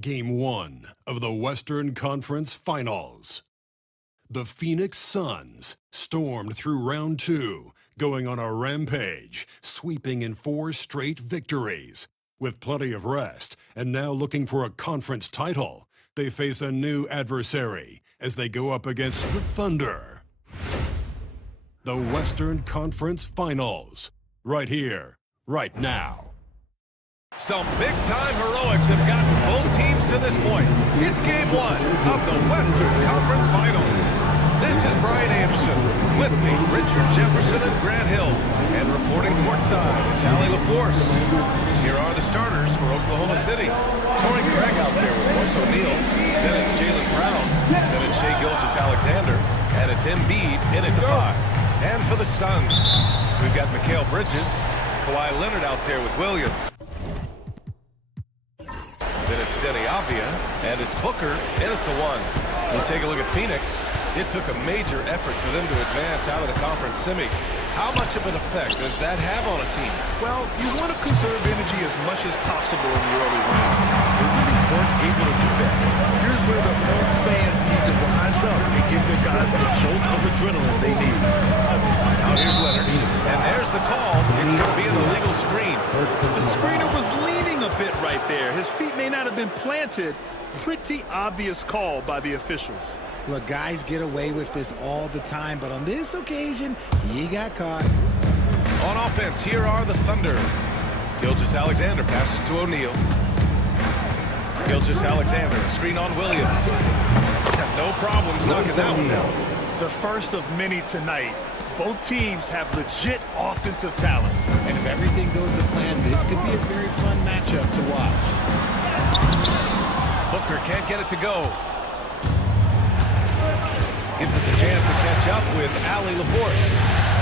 Game 1 of the Western Conference Finals. The Phoenix Suns stormed through round 2, going on a rampage, sweeping in 4 straight victories. With plenty of rest, and now looking for a conference title, they face a new adversary as they go up against the Thunder. The Western Conference Finals, right here, right now. Some big-time heroics have gotten both teams to this point. It's Game 1 of the Western Conference Finals. This is Brian Anderson. With me, Richard Jefferson and Grant Hill. And reporting courtside, it's Allie LaForce. Here are the starters for Oklahoma City. Torrey Craig out there with Royce O'Neal. Then it's Jaylen Brown. Then it's Shai Gilgeous-Alexander. And it's Embiid in at the 5. And for the Suns, we've got Mikal Bridges, Kawhi Leonard out there with Williams. Then it's Denny Avdia, and it's Booker in at the 1. We'll take a look at Phoenix. It took a major effort for them to advance out of the conference semis. How much of an effect does that have on a team? Well, you want to conserve energy as much as possible in the early rounds. They really weren't able to do that. Here's where the home fans need to rise up and give their guys the jolt of adrenaline they need. Now here's Leonard, and there's the call. It's going to be an illegal screen. The screener was leaning a bit right there. His feet may not have been planted. Pretty obvious call by the officials. Look, guys get away with this all the time, but on this occasion, he got caught. On offense, here are the Thunder. Gilgeous-Alexander passes to O'Neal. Gilgeous-Alexander, screen on Williams. No problems knocking that one down. The first of many tonight. Both teams have legit offensive talent. And if everything goes to plan, this could be a very fun matchup to watch. Booker can't get it to go. Gives us a chance to catch up with Allie LaForce.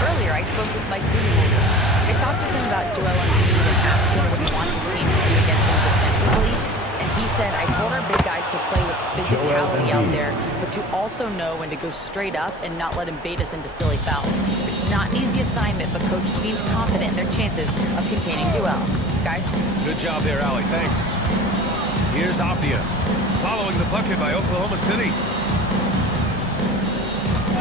Earlier, I spoke with Mike Budenholzer. I talked with him about Joel Embiid and asked him what he wants his team to do against him defensively. And he said, I told our big guys to play with physicality out there, but to also know when to go straight up and not let him bait us into silly fouls. It's not an easy assignment, but Coach seems confident in their chances of containing Joel. Guys? Good job there, Allie. Thanks. Here's Avdia, following the bucket by Oklahoma City.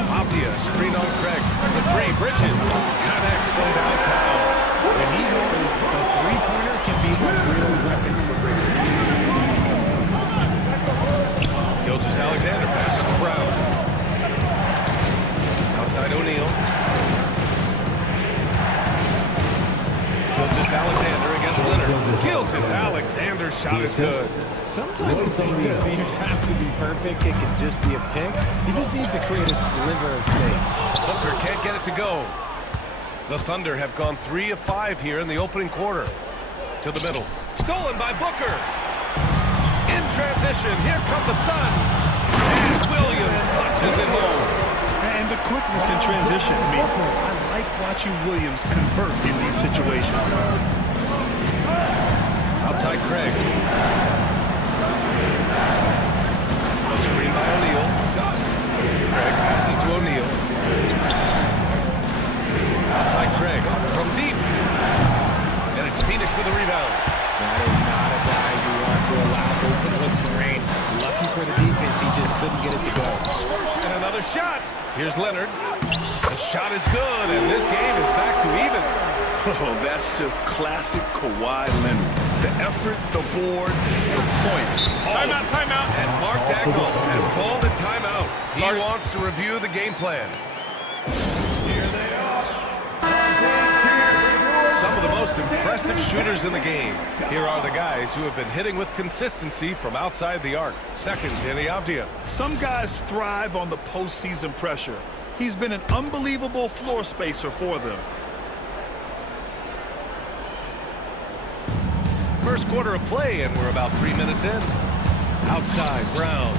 Avdia, screen on Craig. The 3, Bridges, connects from downtown. When he's open, the three-pointer can be a real weapon for Bridges. Gilgeous-Alexander passes to Brown. Outside O'Neal. Gilgeous-Alexander against Leonard. Gilgeous-Alexander's shot is good. Sometimes the thing doesn't even have to be perfect. It can just be a pick. He just needs to create a sliver of space. Booker can't get it to go. The Thunder have gone 3 of 5 here in the opening quarter. To the middle. Stolen by Booker. In transition, here come the Suns. And Williams punches it home. And the quickness in transition. I like watching Williams convert in these situations. Outside Craig. A screen by O'Neal. Craig passes to O'Neal. Outside Craig from deep. And it's Phoenix with a rebound. That is not a guy you want to allow open looks for rain. Lucky for the defense, he just couldn't get it to go. And another shot. Here's Leonard. The shot is good, and this game is back to even. Oh, that's just classic Kawhi Leonard. The effort, the board, the points. Timeout, timeout. And Mark Dagnall has called a timeout. He wants to review the game plan. Here they are. Some of the most impressive shooters in the game. Here are the guys who have been hitting with consistency from outside the arc. Second, Denny Avdia. Some guys thrive on the postseason pressure. He's been an unbelievable floor spacer for them. First quarter of play, and we're about 3 minutes in. Outside, Brown.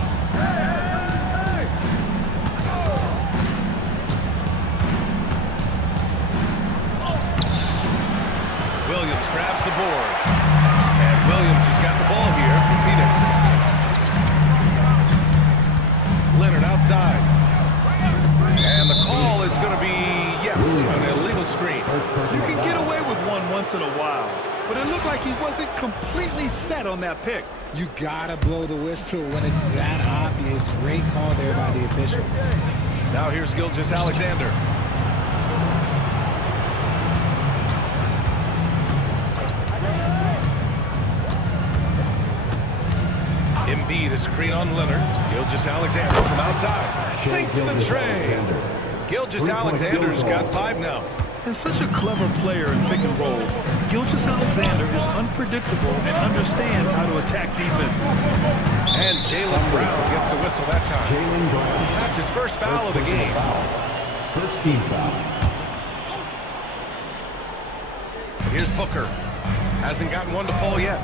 Williams grabs the board. And Williams has got the ball here for Phoenix. Leonard outside. And the call is going to be, yes, an illegal screen. You can get away with one once in a while. but it looked like he wasn't completely set on that pick. You gotta blow the whistle when it's that obvious. Great call there by the official. Now here's Gilgeous Alexander. Embiid, a screen on Leonard. Gilgeous Alexander from outside. Sinks the tray. Gilgeous Alexander's got 5 now. And such a clever player in pick and rolls, Gilgeous Alexander is unpredictable and understands how to attack defenses. And Jaylen Brown gets a whistle that time. That's his first foul of the game. First team foul. Here's Booker. Hasn't gotten one to fall yet.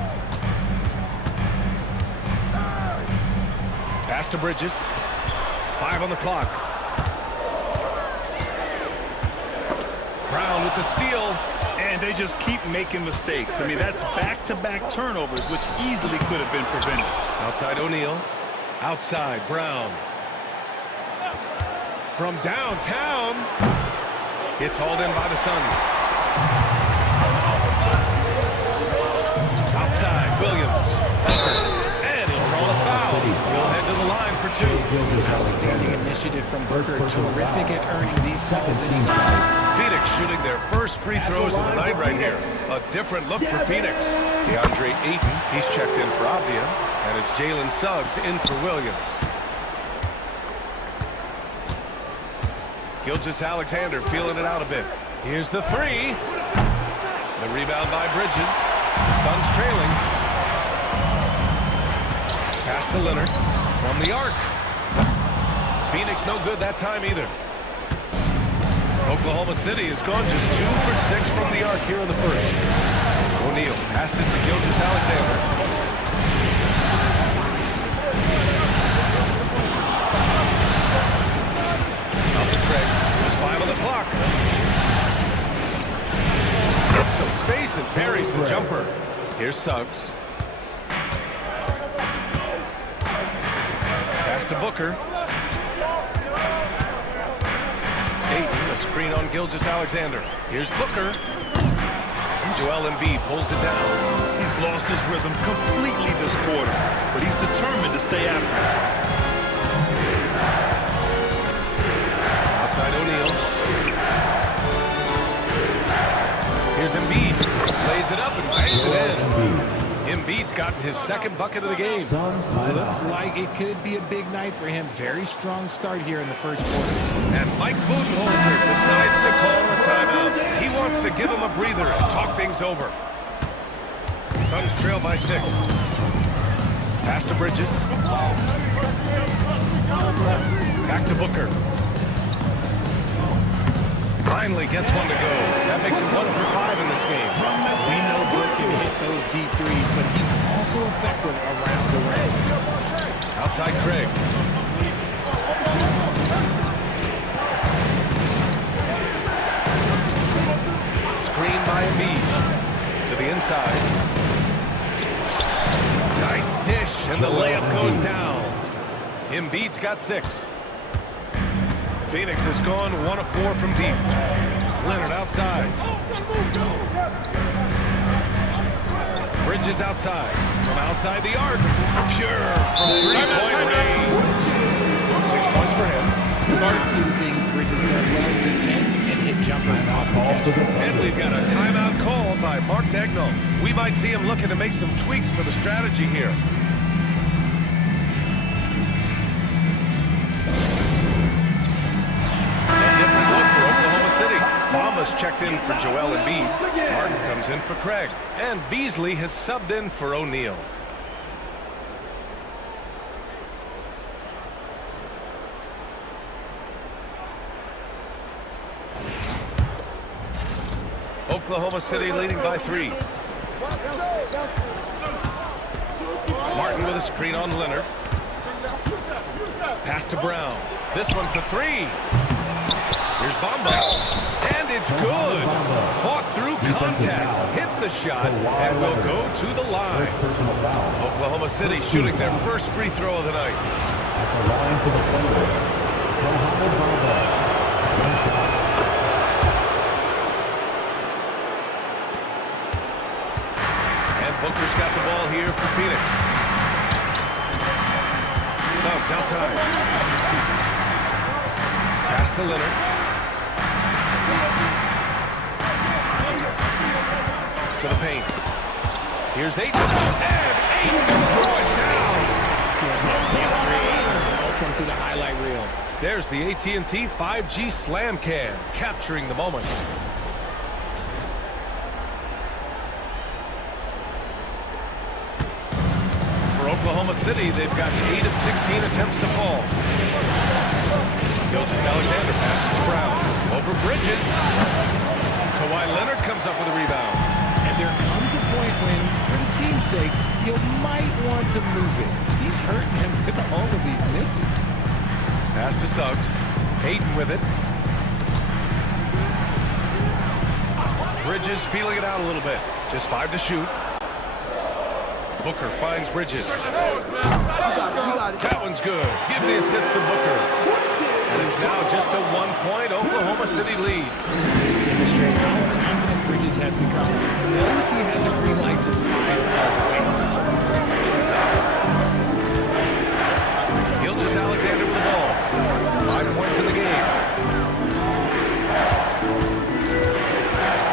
Pass to Bridges. 5 on the clock. Brown with the steal. And they just keep making mistakes. I mean, that's back-to-back turnovers, which easily could have been prevented. Outside O'Neal. Outside Brown. From downtown. It's hauled in by the Suns. Outside Williams. And he'll draw the foul. He'll head to the line for 2. Outstanding initiative from Booker. Terrific at earning these fouls inside. Phoenix shooting their first free throws of the night right here. A different look for Phoenix. DeAndre Ayton, he's checked in for Abdia. And it's Jalen Suggs in for Williams. Gilgeous Alexander feeling it out a bit. Here's the 3. The rebound by Bridges. The Suns trailing. Pass to Leonard from the arc. Phoenix no good that time either. Oklahoma City has gone just 2 for 6 from the arc here in the first. O'Neal passes to Gilgeous Alexander. Out to Craig. There's 5 on the clock. Gets some space and parries the jumper. Here's Suggs. Pass to Booker. Ayton, a screen on Gilgeous Alexander. Here's Booker. Joel Embiid pulls it down. He's lost his rhythm completely this quarter, but he's determined to stay after it. Outside O'Neal. Here's Embiid. Lays it up and bangs it in. Embiid's gotten his second bucket of the game. Looks like it could be a big night for him. Very strong start here in the first quarter. And Mike Budenholzer decides to call a timeout. He wants to give him a breather and talk things over. Suns trail by 6. Pass to Bridges. Back to Booker. Finally gets one to go. That makes him 1 for 5 in this game. We know Book can hit those deep threes, but he's also effective around the rim. Outside Craig. Screen by Embiid. To the inside. Nice dish, and the layup goes down. Embiid's got 6. Phoenix has gone 1 of 4 from deep. Leonard outside. Bridges outside. From outside the arc. Pure from 3-point range. 6 points for him. Two things Bridges does well: defend and hit jumpers off the catch. And we've got a timeout called by Mark Daigneault. We might see him looking to make some tweaks to the strategy here. Thomas checked in for Joel Embiid. Martin comes in for Craig. And Beasley has subbed in for O'Neal. Oklahoma City leading by 3. Martin with a screen on Leonard. Pass to Brown. This one for 3. Here's Bamba. And it's good. Fought through contact. Hit the shot and will go to the line. Oklahoma City shooting their first free throw of the night. At the line for the player, Mohamed Bamba. One shot. Booker's got the ball here for Phoenix. Suggs outside. Pass to Leonard. To the paint. Here's Ayton. And Ayton going down. Welcome to the highlight reel. There's the AT&T 5G Slam Cam, capturing the moment. For Oklahoma City, they've got 8 of 16 attempts to fall. Gilgeous-Alexander passes to Brown. Over Bridges. Kawhi Leonard comes up with a rebound. And there comes a point when, for the team's sake, you might want to move it. He's hurting him with all of these misses. Pass to Suggs. Ayton with it. Bridges feeling it out a little bit. Just 5 to shoot. Booker finds Bridges. That one's good. Give the assist to Booker. And it's now just a 1-point Oklahoma City lead. This demonstrates how confident Bridges has become. Knows he has a green light to fire away. Gilgeous-Alexander with the ball. 5 points in the game.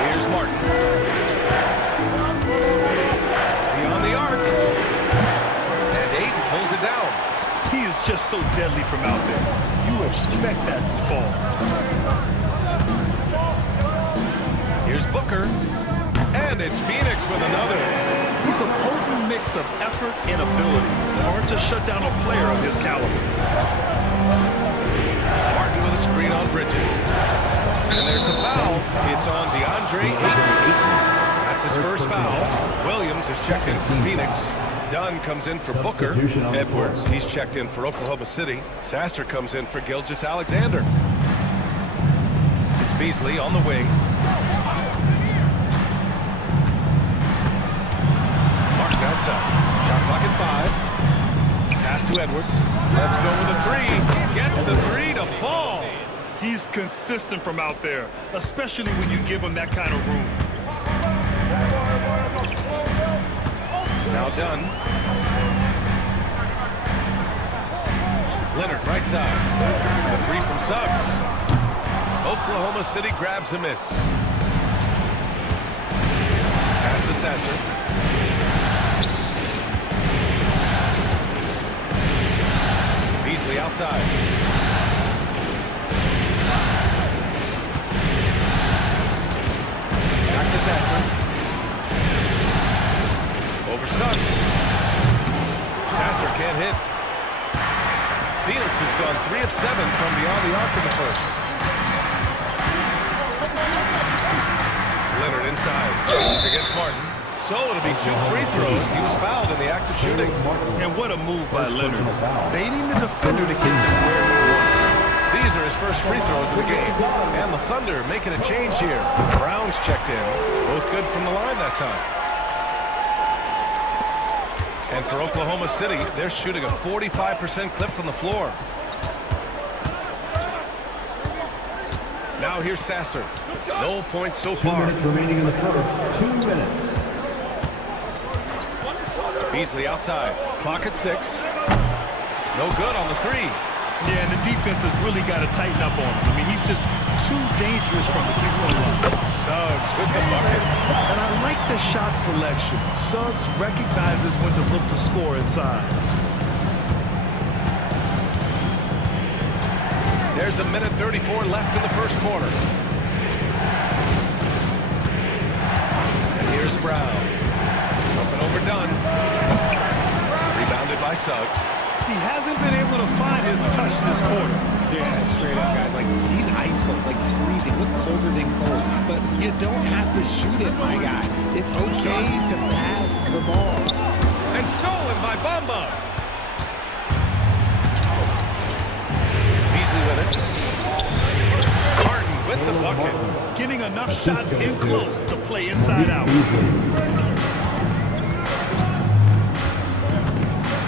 Here's Martin. Beyond the arc. And Ayton pulls it down. He is just so deadly from out there. You expect that to fall. Here's Booker. And it's Phoenix with another. He's a potent mix of effort and ability. Hard to shut down a player of his caliber. Martin with a screen on Bridges. And there's the foul. It's on DeAndre Ayton. That's his first foul. Williams is checked in for Phoenix. Dunn comes in for Booker. Edwards, he's checked in for Oklahoma City. Sasser comes in for Gilgeous-Alexander. It's Beasley on the wing. Martin outside. Shot clock at 5. Pass to Edwards. Let's go with a 3. Gets the 3 to fall. He's consistent from out there, especially when you give him that kind of room. Now Dunn. Leonard right side. The 3 from Suggs. Oklahoma City grabs a miss. Pass to Sasser. Beasley outside. Back to Sasser. Over Suggs. Sasser can't hit. Phoenix has gone 3 of 7 from beyond the arc in the first. Leonard inside. He's against Martin. So it'll be 2 free throws. He was fouled in the act of shooting. And what a move by Leonard. Baiting the defender to keep him where he wants. These are his first free throws of the game. And the Thunder making a change here. Brown's checked in. Both good from the line that time. And for Oklahoma City, they're shooting a 45% clip from the floor. Now here's Sasser. No points so 2 far. minutes remaining in the first. 2 minutes. Beasley outside. Clock at 6. No good on the 3. Yeah, and the defense has really got to tighten up on him. I mean, he's just too dangerous from the three-point line. Suggs with the bucket. And I like the shot selection. Suggs recognizes when to look to score inside. There's a minute 34 left in the first quarter. And here's Brown. Up and over Dunn. Rebounded by Suggs. He hasn't been able to find his touch this quarter. Yeah, straight up, guys. Like, he's ice cold, like freezing. What's colder than cold? But you don't have to shoot it, my guy. It's okay to pass the ball. And stolen by Bamba. Beasley with it. Martin with the bucket. Getting enough shots in close to play inside out.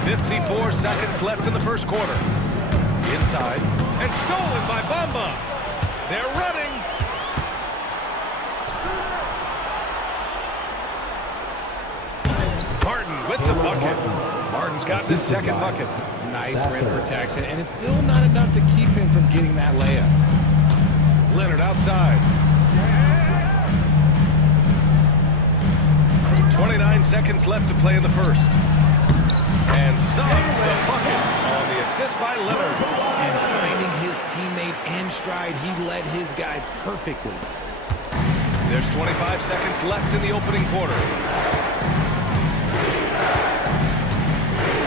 54 seconds left in the first quarter. Inside. And stolen by Bamba. They're running. with the bucket. Martin's got his second bucket. Nice rim protection, and it's still not enough to keep him from getting that layup. Leonard outside. 29 seconds left to play in the first. And Suggs the bucket on the assist by Leonard. And finding his teammate and stride, he led his guy perfectly. There's 25 seconds left in the opening quarter.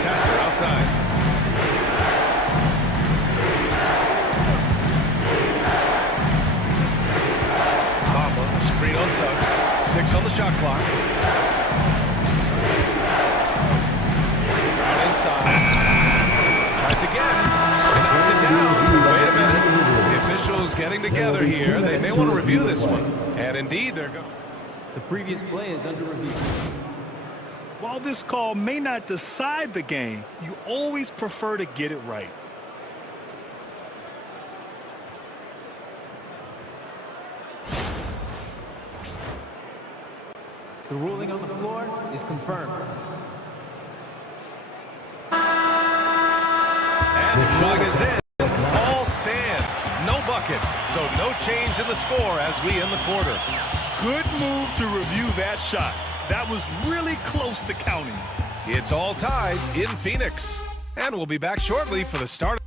Sasser outside. Bamba, screen on Suggs. 6 on the shot clock. Brown inside. Tries again. He knocks it down. Wait a minute. The officials getting together here. They may want to review this one. And indeed, they're going. The previous play is under review. While this call may not decide the game, you always prefer to get it right. The ruling on the floor is confirmed. And the ruling is in. All stands. No bucket. So no change in the score as we end the quarter. Good move to review that shot. That was really close to counting. It's all tied in Phoenix. And we'll be back shortly for the start.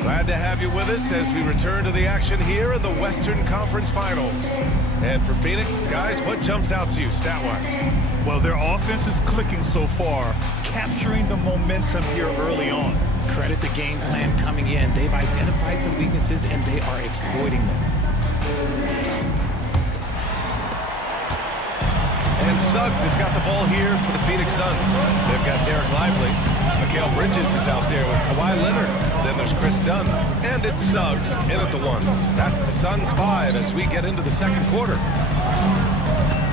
Glad to have you with us as we return to the action here in the Western Conference Finals. And for Phoenix, guys, what jumps out to you stat-wise? Well, their offense is clicking so far, capturing the momentum here early on. Credit the game plan coming in. They've identified some weaknesses, and they are exploiting them. And Suggs has got the ball here for the Phoenix Suns. They've got Derek Lively. Mikal Bridges is out there with Kawhi Leonard. Then there's Chris Dunn. And it's Suggs in at the one. That's the Suns 5 as we get into the second quarter.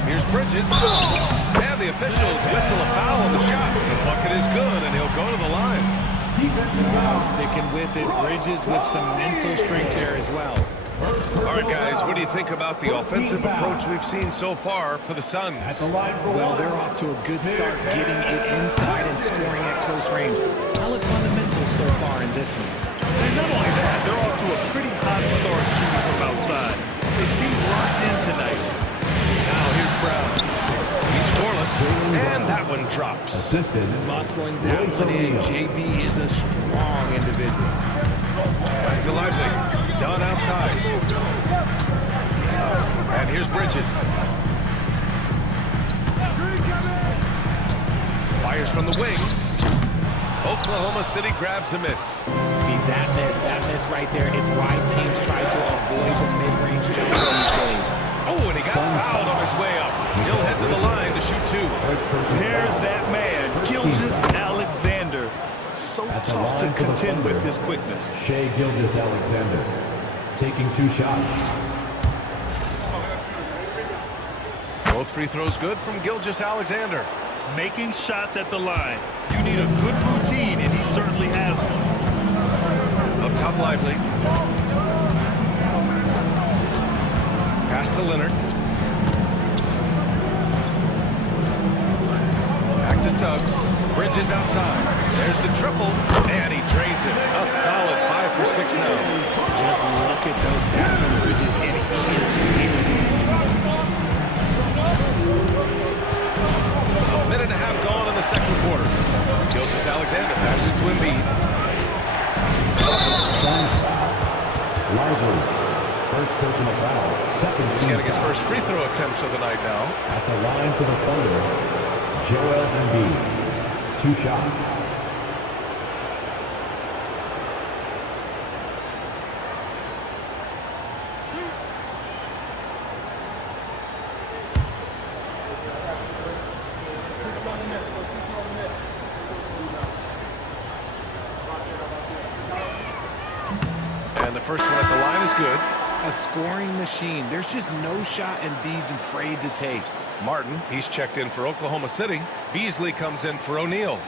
Here's Bridges. And the officials whistle a foul on the shot. The bucket is good, and he'll go to the line. Sticking with it. Bridges with some mental strength there as well. All right, guys, what do you think about the offensive approach we've seen so far for the Suns? Well, they're off to a good start getting it inside and scoring at close range. Solid fundamentals so far in this one. And not only that, they're off to a pretty hot start shooting from outside. They seem locked in tonight. Now here's Brown. He's scoreless, and that one drops. Assisted. Muscling that one in. JB is a strong individual. Pass to Lively. Dunn outside. And here's Bridges. Fires from the wing. Oklahoma City grabs a miss. See, that miss right there. It's why teams try to avoid the mid-range jumper these days. Oh, and he got fouled on his way up. He'll head to the line to shoot 2. There's that man, Gilgeous Alexander. So tough to contend with his quickness. Shai Gilgeous-Alexander taking 2 shots. Both free throws good from Gilgeous-Alexander. Making shots at the line. You need a good routine, and he certainly has one. Up top, Lively. Pass to Leonard. Back to Suggs. Bridges outside. There's the triple, and he drains it. A solid 5 for 6 now. Just look at those stats from Bridges, and he is feeling it. A minute and a half gone in the second quarter. Gilgeous-Alexander passes to Embiid. Suns foul. Lively. First personal foul. Second He's team getting his foul. first free throw attempts of the night now. At the line for the Thunder, Joel Embiid. 2 shots. And the first one at the line is good. A scoring machine. There's just no shot Embiid's afraid to take. Martin, he's checked in for Oklahoma City. Beasley comes in for O'Neal.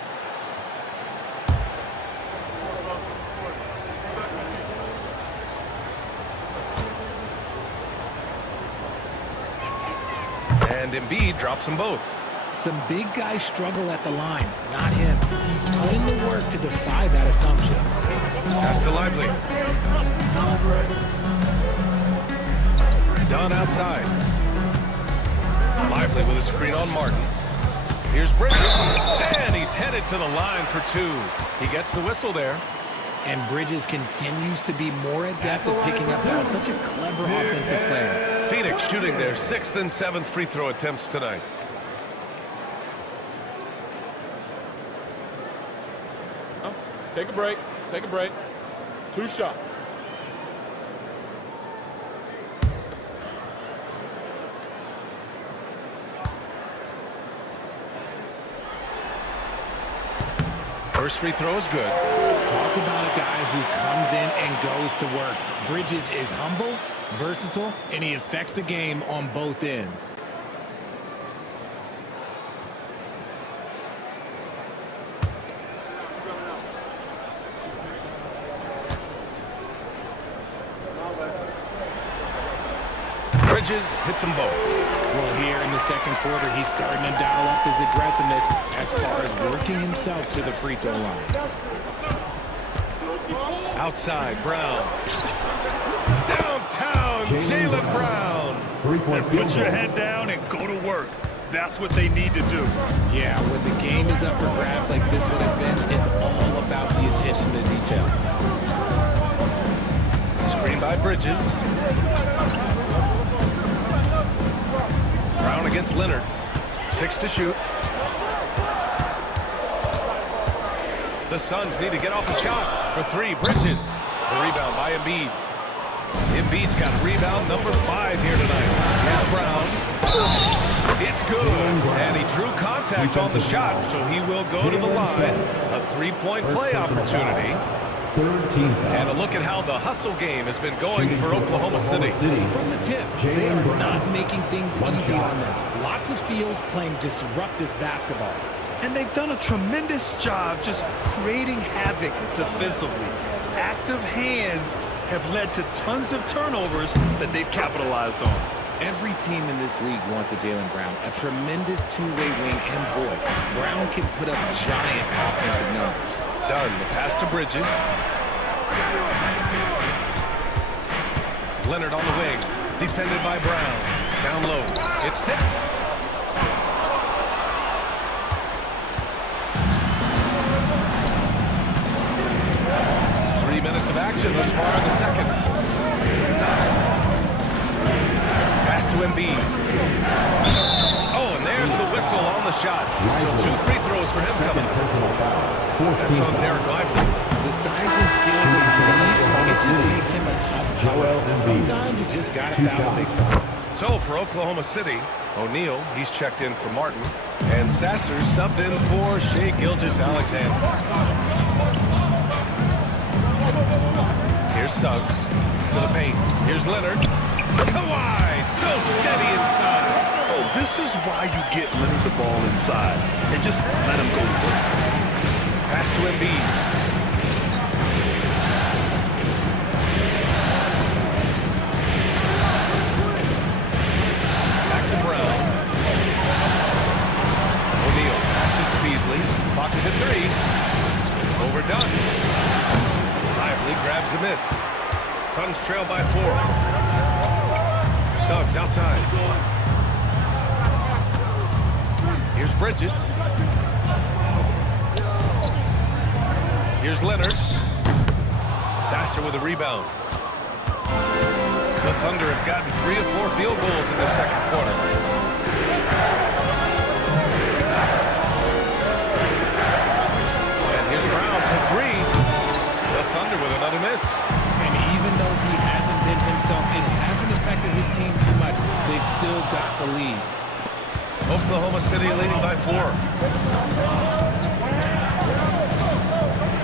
and Embiid drops them both. Some big guys struggle at the line, not him. He's put in the work to defy that assumption. Pass to Lively. Dunn outside. Lively with a screen on Martin. Here's Bridges, and he's headed to the line for two. He gets the whistle there. And Bridges continues to be more adept at picking up fouls. Such a clever offensive player. Phoenix shooting their 6th and 7th free throw attempts tonight. Take a break. Take a break. 2 shots. First free throw is good. Talk about a guy who comes in and goes to work. Bridges is humble, versatile, and he affects the game on both ends. Bridges hits them both. Well, here in the second quarter, he's starting to dial up his aggressiveness as far as working himself to the free throw line. Outside, Brown. Downtown, Jaylen Brown. Three-point And field put your goal. head down and go to work. That's what they need to do. Yeah, when the game is up for grabs like this one has been, it's all about the attention to detail. Screen by Bridges. Brown against Leonard. 6 to shoot. The Suns need to get off the shot for 3. Bridges. The rebound by Embiid. Embiid's got rebound number 5 here tonight. Here's Brown. It's good. And he drew contact on the shot, so he will go to the line. A 3-point play opportunity. Third team foul. And a look at how the hustle game has been going for Oklahoma City. From the tip, they are not making things easy on them. Lots of steals, playing disruptive basketball. And they've done a tremendous job just creating havoc defensively. Active hands have led to tons of turnovers that they've capitalized on. Every team in this league wants a Jaylen Brown, a tremendous two-way wing, and boy, Brown can put up giant offensive numbers. Dunn, the pass to Bridges. Leonard on the wing, defended by Brown. Down low, it's tipped. Minutes of action thus far in the second. Pass to Embiid. Oh, and there's the whistle on the shot. So 2 free throws for him coming. That's on Derek Lively. The size and skills of Embiid, it just makes him a tough player. Sometimes you just got to foul a big foul. So for Oklahoma City, O'Neal, he's checked in for Martin. And Sasser subbed in for Shai Gilgeous-Alexander. Here's Suggs to the paint. Here's Leonard. Kawhi, so steady inside. Oh, this is why you get Leonard the ball inside and just let him go to work. Pass to Embiid. Back to Brown. O'Neal passes to Beasley. Clock is at 3. Overdone. Lively grabs a miss. Suns trail by 4. Suggs outside. Here's Bridges. Here's Leonard. Sasser with a rebound. The Thunder have gotten 3 of 4 field goals in the second quarter. And here's Brown for 3. The Thunder with another miss. And even though he hasn't been himself, it hasn't affected his team too much. They've still got the lead. Oklahoma City leading by 4.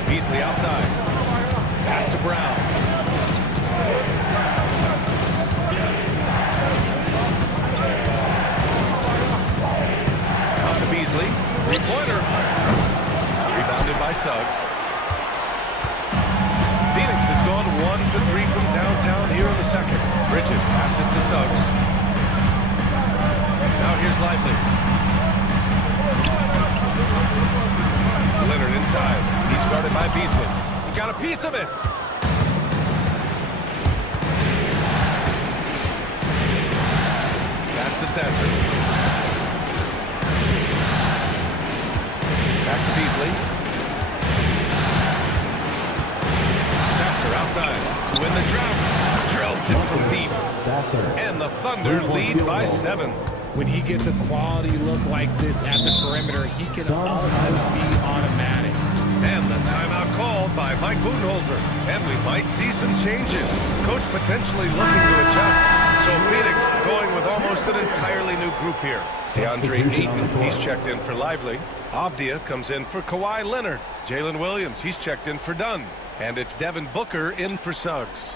Beasley outside. Pass to Brown. Out to Beasley. 3-pointer. Rebounded by Suggs. Phoenix has gone 1 for 3 from downtown here in the second. Bridges passes to Suggs. Now here's Lively. Leonard inside. He's guarded by Beasley. He got a piece of it. Pass to Sasser. Back to Beasley. Sasser outside to win the drought. Drills it from deep. Sasser. And the Thunder lead by 7. When he gets a quality look like this at the perimeter, he can almost be automatic. And the timeout called by Mike Budenholzer. And we might see some changes. Coach potentially looking to adjust. So Phoenix going with almost an entirely new group here. DeAndre Ayton, he's checked in for Lively. Avdia comes in for Kawhi Leonard. Jalen Williams, he's checked in for Dunn. And it's Devin Booker in for Suggs.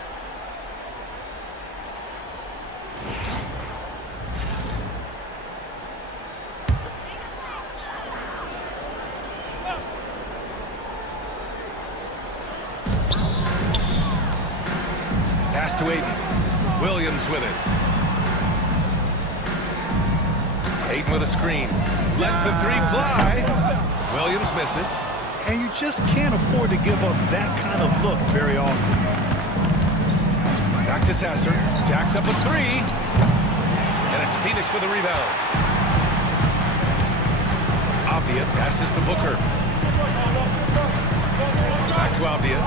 Pass to Ayton. Williams with it. Ayton with a screen. Lets the 3 fly. Williams misses. And you just can't afford to give up that kind of look very often. Back to Sasser. Jacks up a 3. And it's Phoenix with a rebound. Avdia passes to Booker. Back to Avdia.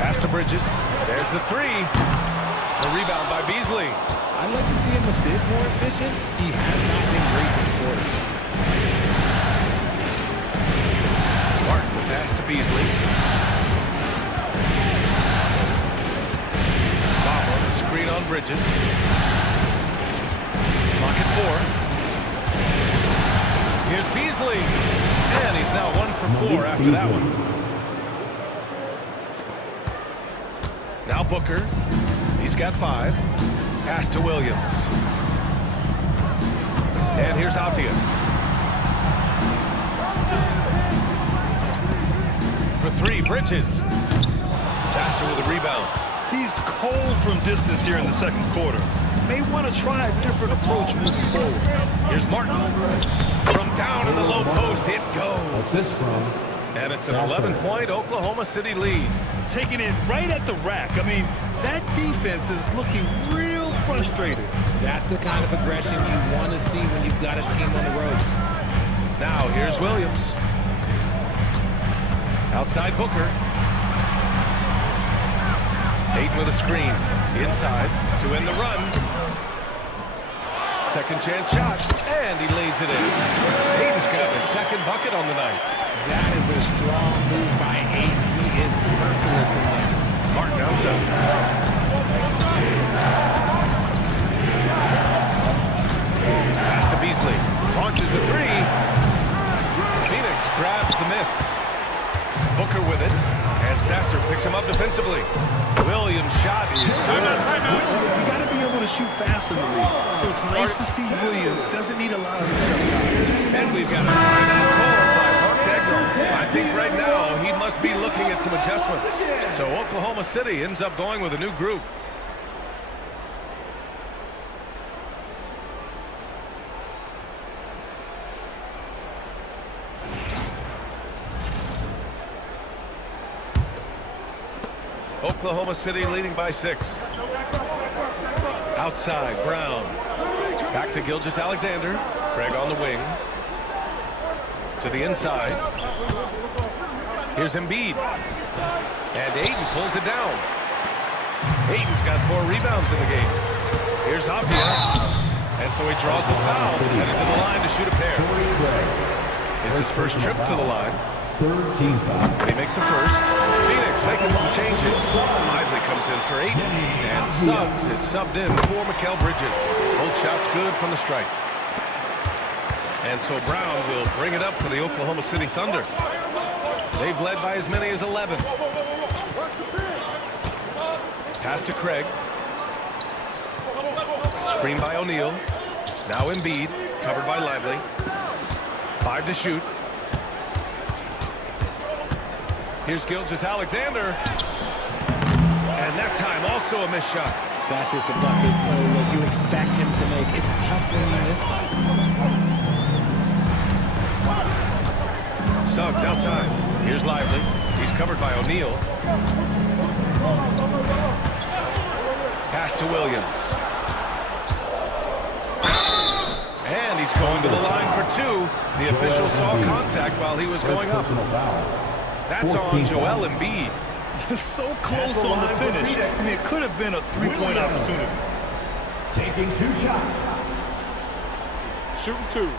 Pass to Bridges. There's the 3. The rebound by Beasley. I'd like to see him a bit more efficient. He has not been great this quarter. Martin, the pass to Beasley. Bobber, the screen on Bridges. Clock at 4. Here's Beasley. And he's now 1 for 4 after that one. Now Booker. He's got 5. Pass to Williams. And here's Avdia. For 3, Bridges. Sasser with a rebound. He's cold from distance here in the second quarter. May want to try a different approach moving forward. Here's Martin. From down in the low post, it goes. Assist from And it's an Sasser. 11-point Oklahoma City lead. Taking it right at the rack. I mean, that defense is looking real frustrated. That's the kind of aggression you want to see when you've got a team on the ropes. Now here's Williams. Outside Booker. Ayton with a screen. Inside to win the run. Second chance shot. And he lays it in. Ayton's got his second bucket on the night. That is a strong move by Ayton. He is merciless in there. Martin outside. Pass to Beasley. Launches a 3. Phoenix grabs the miss. Booker with it. And Sasser picks him up defensively. Williams' shot is good. You got to be able to shoot fast in the league. So it's nice to see Williams doesn't need a lot of setup time. And we've got a timeout called by Mark Degner. I think right now he must be looking at some adjustments. So Oklahoma City ends up going with a new group. Oklahoma City leading by 6. Outside, Brown. Back to Gilgeous-Alexander. Craig on the wing. To the inside. Here's Embiid. And Ayton pulls it down. Ayton's got 4 rebounds in the game. Here's Avdia. And so he draws the foul. Headed to the line to shoot a pair. It's his first trip to the line. Third team foul. He makes a first. Phoenix making some changes. Lively comes in for Ayton. And Suggs is subbed in for Mikal Bridges. Both shots good from the stripe. And so Brown will bring it up for the Oklahoma City Thunder. They've led by as many as 11. Pass to Craig. Screen by O'Neal. Now Embiid, covered by Lively. 5 to shoot. Here's Gilgeous-Alexander. And And that time also a missed shot. That's just a bucket what you expect him to make. It's tough when you miss those. Suggs outside. Here's Lively. He's covered by O'Neal. Pass to Williams. And he's going to the line for two. The official saw contact while he was going up. That's on Joel Embiid. So close on the finish. I mean, it could have been a three-point opportunity. Taking 2 shots. Shooting 2.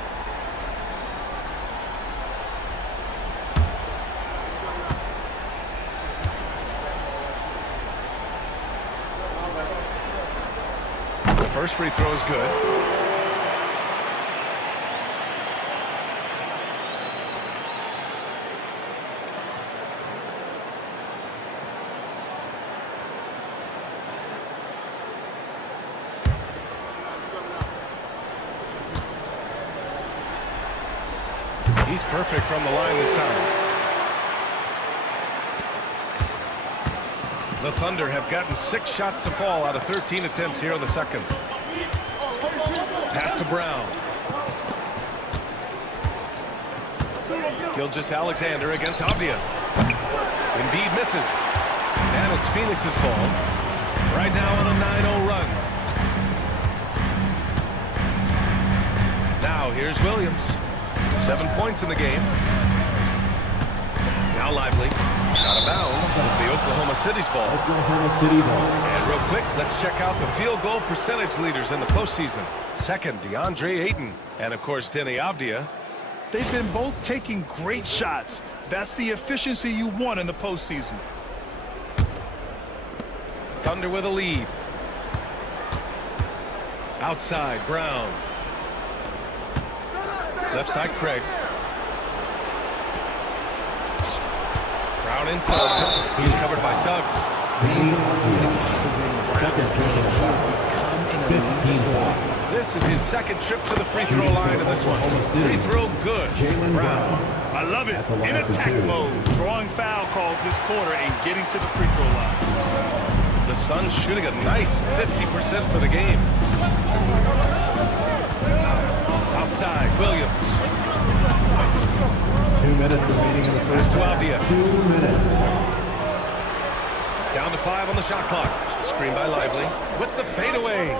The first free throw is good. He's perfect from the line this time. The Thunder have gotten 6 shots to fall out of 13 attempts here in the second. Pass to Brown. Gilgeous-Alexander against Avdia. Embiid misses. And it's Phoenix's ball. Right now on a 9-0 run. Now here's Williams. 7 points in the game. Now Lively. Out of bounds. The Oklahoma City's ball. Oklahoma City ball. And real quick, let's check out the field goal percentage leaders in the postseason. Second, DeAndre Ayton. And of course, Denny Avdia. They've been both taking great shots. That's the efficiency you want in the postseason. Thunder with a lead. Outside, Brown. Left side, Craig. Brown inside. He's covered by Suggs. These are losses in Brown's game. He has become an elite scorer. This is his second trip to the free throw line in this one. Free throw good. Brown. I love it. In attack mode. Drawing foul calls this quarter and getting to the free throw line. The Suns shooting a nice 50% for the game. Outside, Williams. 2 minutes remaining in the Pass first to half. Avdia. 2 minutes. Down to 5 on the shot clock. Screen by Lively. With the fadeaway.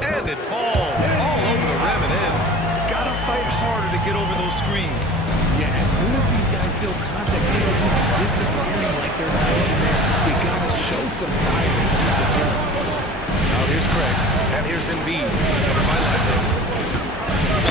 And it falls all over the rim and in. Gotta fight harder to get over those screens. Yeah, as soon as these guys feel contact, they are just disappearing like they're not even there. You gotta show some fire to keep the film. Now here's Craig. And here's Embiid. Covered by Lively.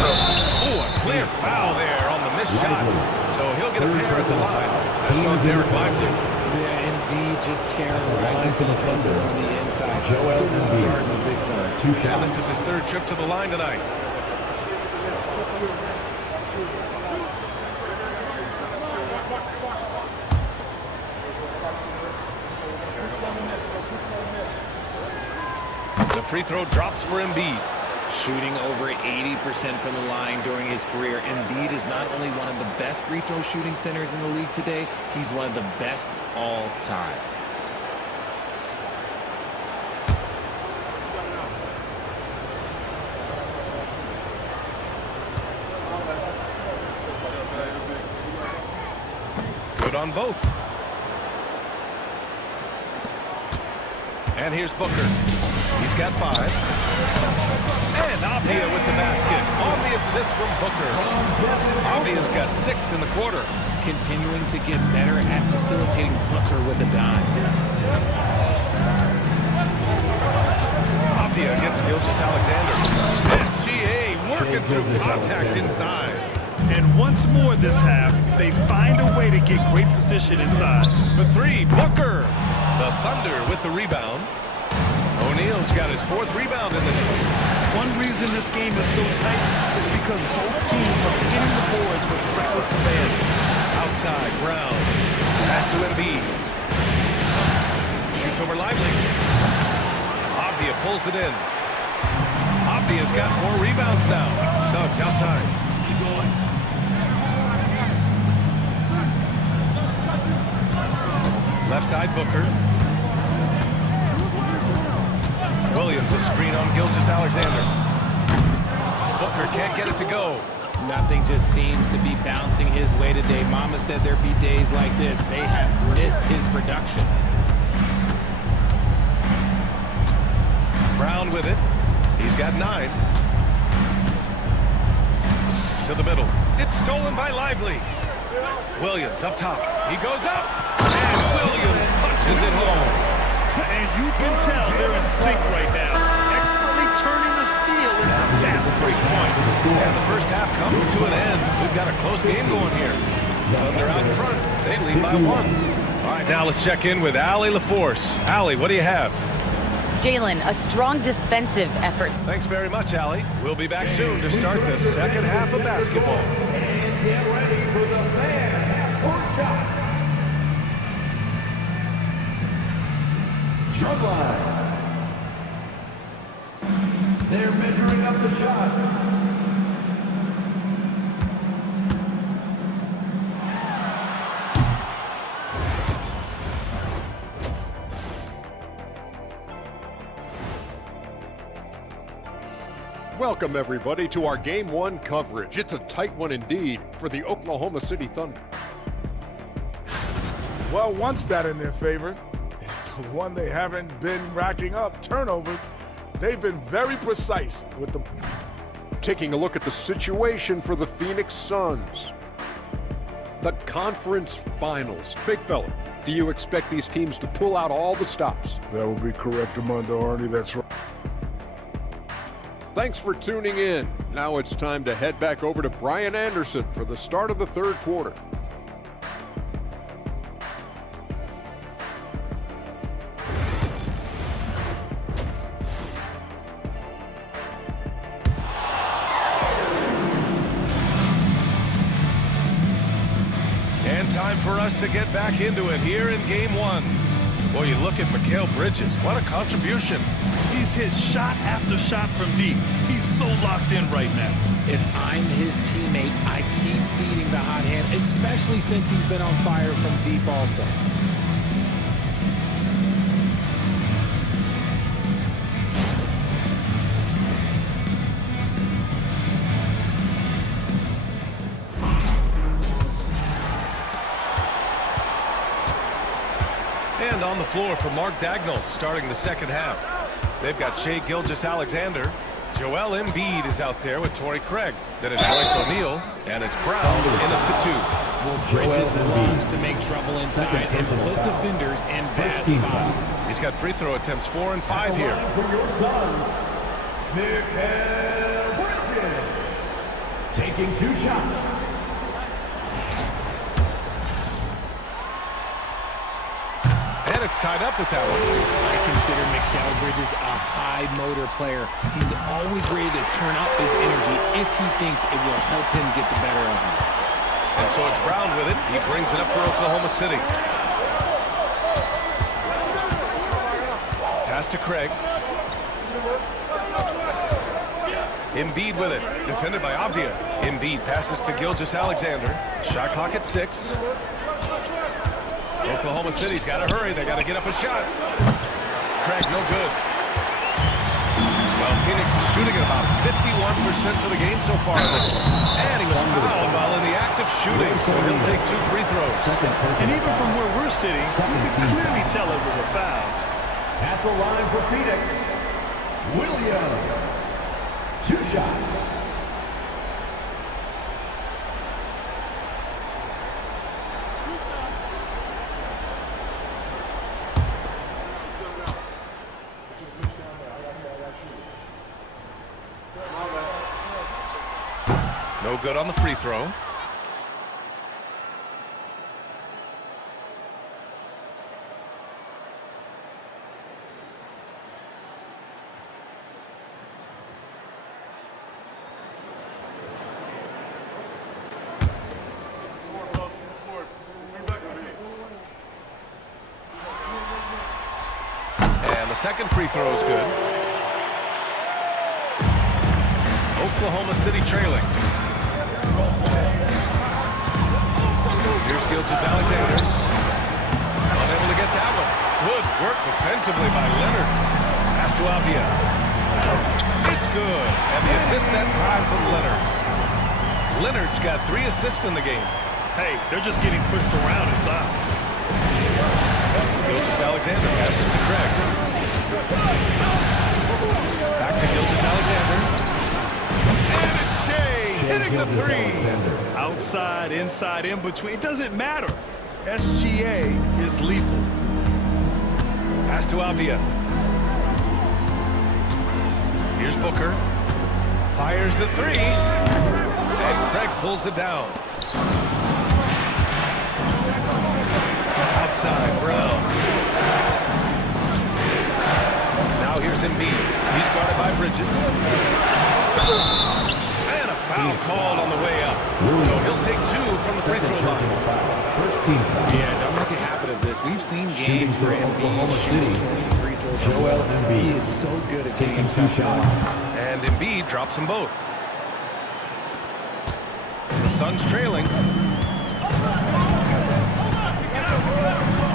Oh, a clear foul there on the missed shot. So he'll get a pair at the line. That's on Derek Lively. Yeah, Embiid just terrorizes defenses on the inside. Joel Good luck Embiid. guarding the big fella. 2 And shots. this is his 3rd trip to the line tonight. The free throw drops for Embiid. Shooting over 80% from the line during his career, Embiid is not only one of the best free throw shooting centers in the league today, he's one of the best all time. Good on both. And here's Booker. He's got 5. And Avdia with the basket on the assist from Booker. Avdia's got 6 in the quarter. Continuing to get better at facilitating Booker with a dime. Avdia against Gilgeous-Alexander. SGA working through contact inside. And once more this half, they find a way to get great position inside. For 3, Booker. The Thunder with the rebound. O'Neal's got his 4th rebound in this one. One reason this game is so tight is because both teams are hitting the boards with reckless abandon. Outside, Brown. Pass to Embiid. Shoots over Lively. Avdia pulls it in. Avdia's got 4 rebounds now. Suggs outside. Left side, Booker. Williams, a screen on Gilgeous-Alexander. Booker can't get it to go. Nothing just seems to be bouncing his way today. Mama said there'd be days like this. They have missed his production. Brown with it. He's got 9. To the middle. It's stolen by Lively. Williams up top. He goes up. And Williams punches it home. And you can tell they're in sync right now. Expertly turning the steal into fast break points. And the first half comes to an end. We've got a close game going here. Thunder out in front. They lead by 1. All right, now let's check in with Allie LaForce. Allie, what do you have? Jalen, a strong defensive effort. Thanks very much, Allie. We'll be back soon to start the second half of basketball. Get ready for the fan court shot. Shot line. They're measuring up the shot. Welcome, everybody, to our Game 1 coverage. It's a tight one indeed for the Oklahoma City Thunder. Well, one stat in their favor is the one they haven't been racking up, turnovers. They've been very precise with the... Taking a look at the situation for the Phoenix Suns. The conference finals. Big fella, do you expect these teams to pull out all the stops? That will be correct, Armando Arnie. That's right. Thanks for tuning in. Now it's time to head back over to Brian Anderson for the start of the third quarter. And time for us to get back into it here in Game 1. Boy, you look at Mikal Bridges. What a contribution. He's hit shot after shot from deep. He's so locked in right now. If I'm his teammate, I keep feeding the hot hand, especially since he's been on fire from deep also. And on the floor for Mark Daigneault starting the second half. They've got Shai Gilgeous-Alexander. Joel Embiid is out there with Torrey Craig. Then it's Royce O'Neal, and it's Brown in at the 2. Well, Bridges loves to make trouble inside and put defenders in bad spots. He's got free throw attempts 4 and 5 here. For your Suns, Mikal Bridges taking 2 shots. And it's tied up with that one. I consider Mikal Bridges a high motor player. He's always ready to turn up his energy if he thinks it will help him get the better of him. And so it's Brown with it. He brings it up for Oklahoma City. Pass to Craig. Embiid with it. Defended by Abdia. Embiid passes to Gilgeous-Alexander. Shot clock at 6. Oklahoma City's got to hurry. They got to get up a shot. Craig, no good. Well, Phoenix is shooting at about 51% for the game so far in this one. And he was fouled while in the act of shooting, so he'll take 2 free throws. And even from where we're sitting, you can clearly tell it was a foul. At the line for Phoenix, Williams. 2 shots. No good on the free throw. And the second free throw is good. Oklahoma City trailing. Here's Gilgeous-Alexander. Unable to get that one. Good work defensively by Leonard. Pass to Avdia. It's good. And the assist that time from Leonard. Leonard's got 3 assists in the game. Hey, they're just getting pushed around inside. Gilgeous-Alexander passes to Craig. Back to Gilgeous-Alexander. And it's Shea hitting the 3. Outside, inside, in between. It doesn't matter. SGA is lethal. Pass to Avdia. Here's Booker. Fires the 3. And Craig pulls it down. Outside, Brown. Now here's Embiid. He's guarded by Bridges. And a foul called on the way up. So he'll take 2 from the free throw line. First team foul. Yeah, don't make a habit of this. We've seen games where Oklahoma Embiid shoots City. 20 free throws. Joel Embiid. He is so good at Taking taking 2 shots. And Embiid drops them both. The Suns trailing.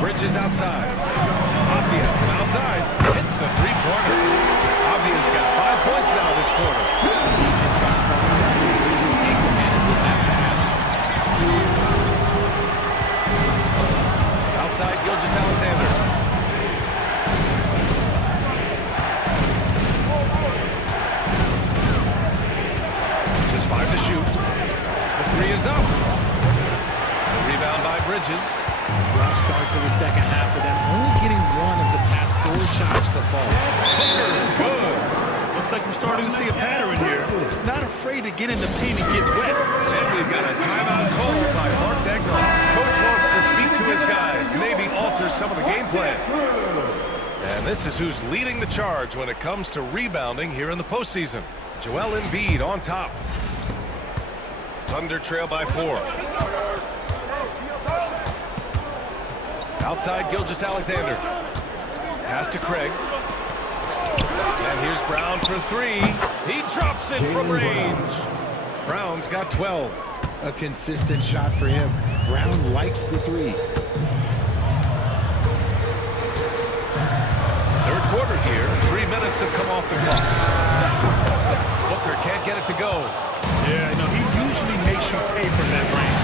Bridges outside. Avdia from outside hits the 3-pointer. Avdia's got 5 points now this quarter. Defense got crossed out. Bridges takes advantage of that pass. Outside Gilgeous-Alexander. Just 5 to shoot. The 3 is up. The rebound by Bridges. Rough start to the second half for them. Only getting 1 of the past 4 shots to fall. Good. Looks like we're starting to see a pattern here. Not afraid to get in the paint and get wet. And we've got a timeout called by Mark Degnan. Coach wants to speak to his guys, maybe alter some of the game plan. And this is who's leading the charge when it comes to rebounding here in the postseason. Joel Embiid on top. Thunder trail by 4. Outside Gilgeous-Alexander. Pass to Craig. And here's Brown for 3. He drops it from range. Brown's got 12. A consistent shot for him. Brown likes the 3. Third quarter here. 3 minutes have come off the clock. Booker can't get it to go. Yeah, no, he usually makes you pay from that range.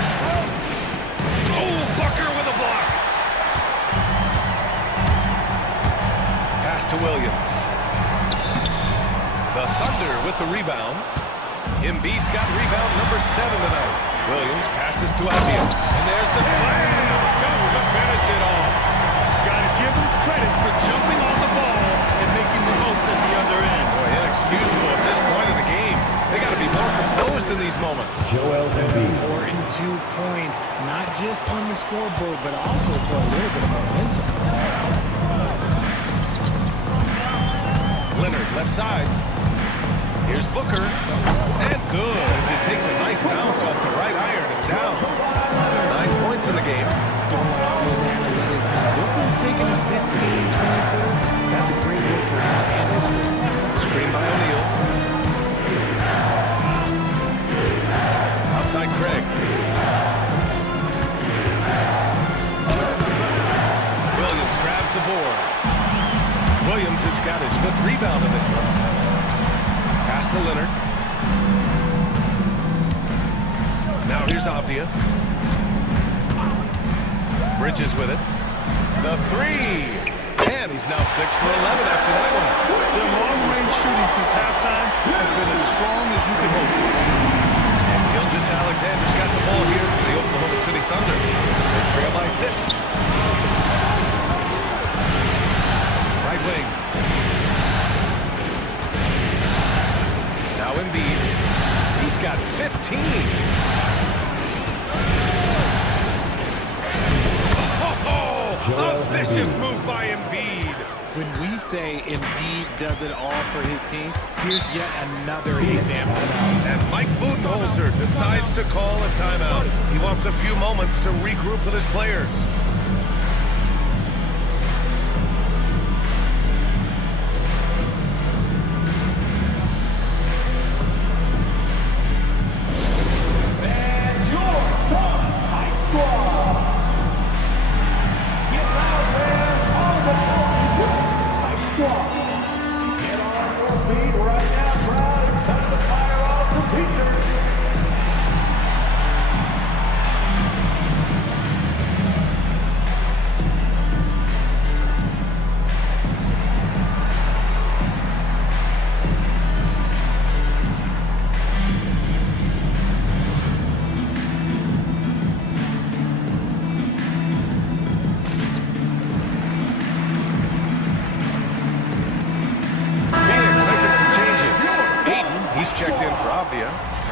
Oh, Booker with a block. Pass to Williams. The Thunder with the rebound. Embiid's got rebound number 7 tonight. Williams passes to Avdia. And there's the slam. Got to finish it off. Gotta give him credit for jumping on the ball and making the most at the other end. Boy, inexcusable at this point in the game. They got to be more composed in these moments. Joel Embiid. Important 2 points, not just on the scoreboard, but also for a little bit of momentum. Leonard left side. Here's Booker. And good as he takes a nice bounce off the right iron and down. 9 points in the game. Those analytics, when Booker's taking a 15, 20-footer, that's a great look for him and his team. Screen by O'Neal. Outside Craig. Williams grabs the board. Williams has got his 5th rebound in this one. Pass to Leonard. Now here's Avdia. Bridges with it. The 3. And he's now 6 for 11 after that one. Their long-range shooting since halftime has been as strong as you can hope for. And Gilgeous-Alexander's got the ball here for the Oklahoma City Thunder. They trail by 6. Right wing. Now Embiid. He's got 15. A vicious move by Embiid. When we say Embiid does it all for his team, here's yet another example. And Mike Budenholzer decides to call a timeout. He wants a few moments to regroup with his players.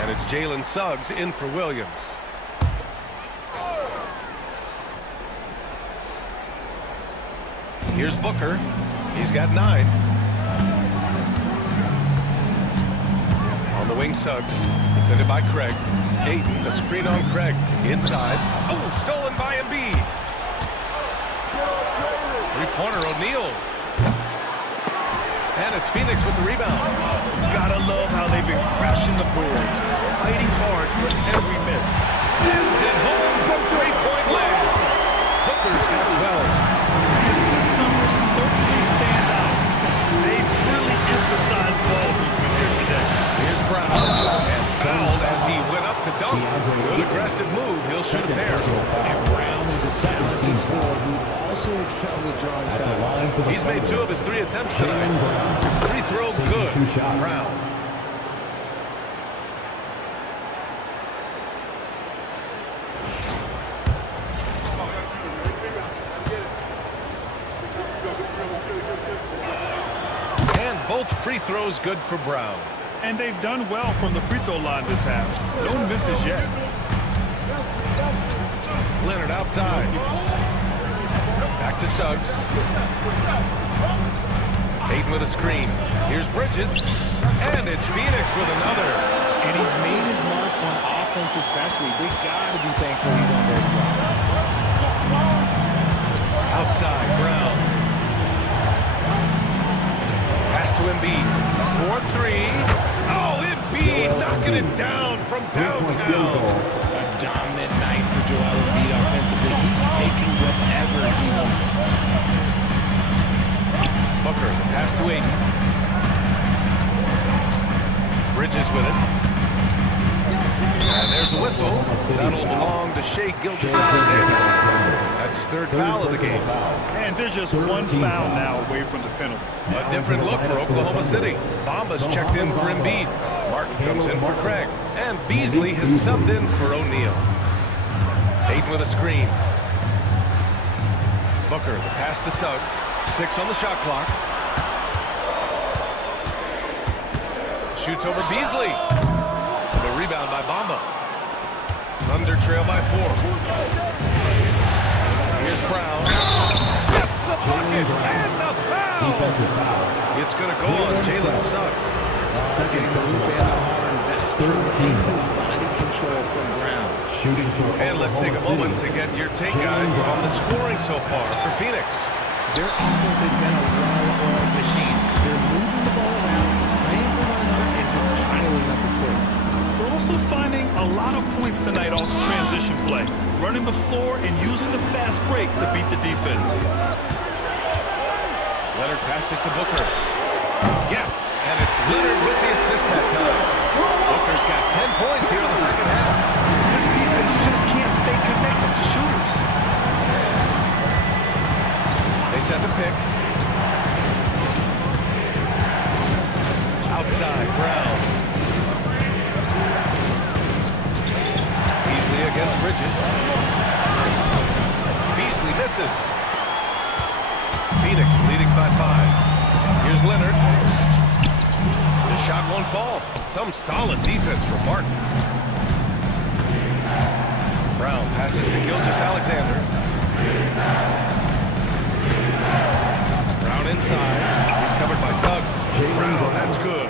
And it's Jalen Suggs in for Williams. Here's Booker. He's got 9. On the wing, Suggs. Defended by Craig. Ayton, a screen on Craig. Inside. Oh, stolen by Embiid. Three-pointer, O'Neal. And it's Phoenix with the rebound. Gotta love how they've been crashing the boards, fighting hard for every miss. Sends it home from three-point land. Booker's got 12. The system will certainly stand out. They've really emphasized ball movement here today. Here's Brown. And fouled as he went up to dunk. Good aggressive move. He'll shoot a pair. And Brown is a talented scorer who also excels at drawing fouls. He's made 2 of his 3 attempts tonight. Free throw good. Brown. And both free throws good for Brown. And they've done well from the free throw line this half. No misses yet. Leonard outside. Back to Suggs. Ayton with a screen. Here's Bridges. And it's Phoenix with another. And he's made his mark on offense especially. They got to be thankful he's on their squad. Outside, Brown. Pass to Embiid. 4-3. Oh, Embiid knocking it down from downtown. A dominant night for Joel Embiid offensively. He's taking whatever he wants. Booker, pass to Ayton. Bridges with it. And there's a whistle. That'll belong to Shai Gilgeous-Alexander. That's his 3rd foul of the game. And there's just one foul now away from the penalty. A different look for Oklahoma City. Bamba's checked in for Embiid. Martin comes in for Craig. And Beasley has subbed in for O'Neal. Ayton with a screen. Booker, the pass to Suggs. 6 on the shot clock. Shoots over Beasley. The rebound by Bamba. Thunder trail by 4. Here's Brown. That's the bucket and the foul. It's going to go on Jalen Suggs. Getting the loop and the horn. That's tremendous body control from Brown. And let's take a moment to get your take, guys, on the scoring so far for Phoenix. Their offense has been a well-oiled machine. They're moving the ball around, playing for one another, and just piling up assists. We're also finding a lot of points tonight off the transition play, running the floor and using the fast break to beat the defense. Leonard passes to Booker. Yes, and it's Leonard with the assist that time. Booker's got 10 points here in the second half. This defense just can't stay connected to shooters. They set the pick. Outside, Brown. Beasley against Bridges. Beasley misses. Phoenix leading by 5. Here's Leonard. The shot won't fall. Some solid defense from Martin. Brown passes to Gilgeous-Alexander. Brown inside. He's covered by Suggs. Brown, that's good.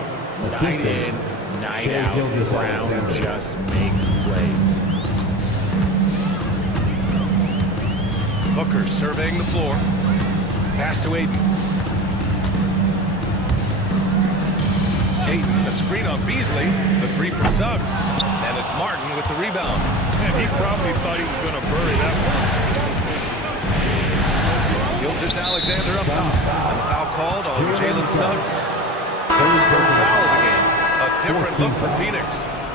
Night in, night out. Brown just makes plays. Booker surveying the floor. Pass to Ayton. Ayton, a screen on Beasley. The 3 from Suggs. And it's Martin with the rebound. And he probably thought he was going to bury that one. Gilgeous-Alexander up top. And the foul called on Jalen Suggs. That's his 3rd foul of the game. A different look for Phoenix.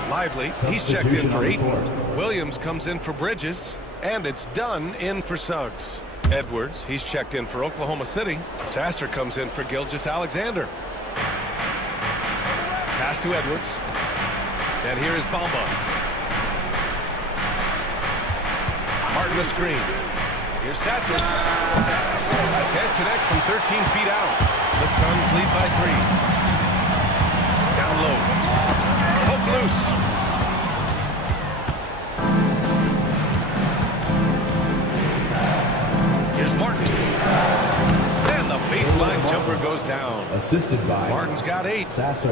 Lively, he's checked in for Ayton. Williams comes in for Bridges. And it's Dunn in for Suggs. Edwards, he's checked in for Oklahoma City. Sasser comes in for Gilgeous-Alexander. Pass to Edwards. And here is Bamba. Martin a screen. Here's Sasser. Can't connect from 13 feet out. The Suns lead by 3. Down low. Poke loose. goes down. Assisted by Martin's got 8. Sasser.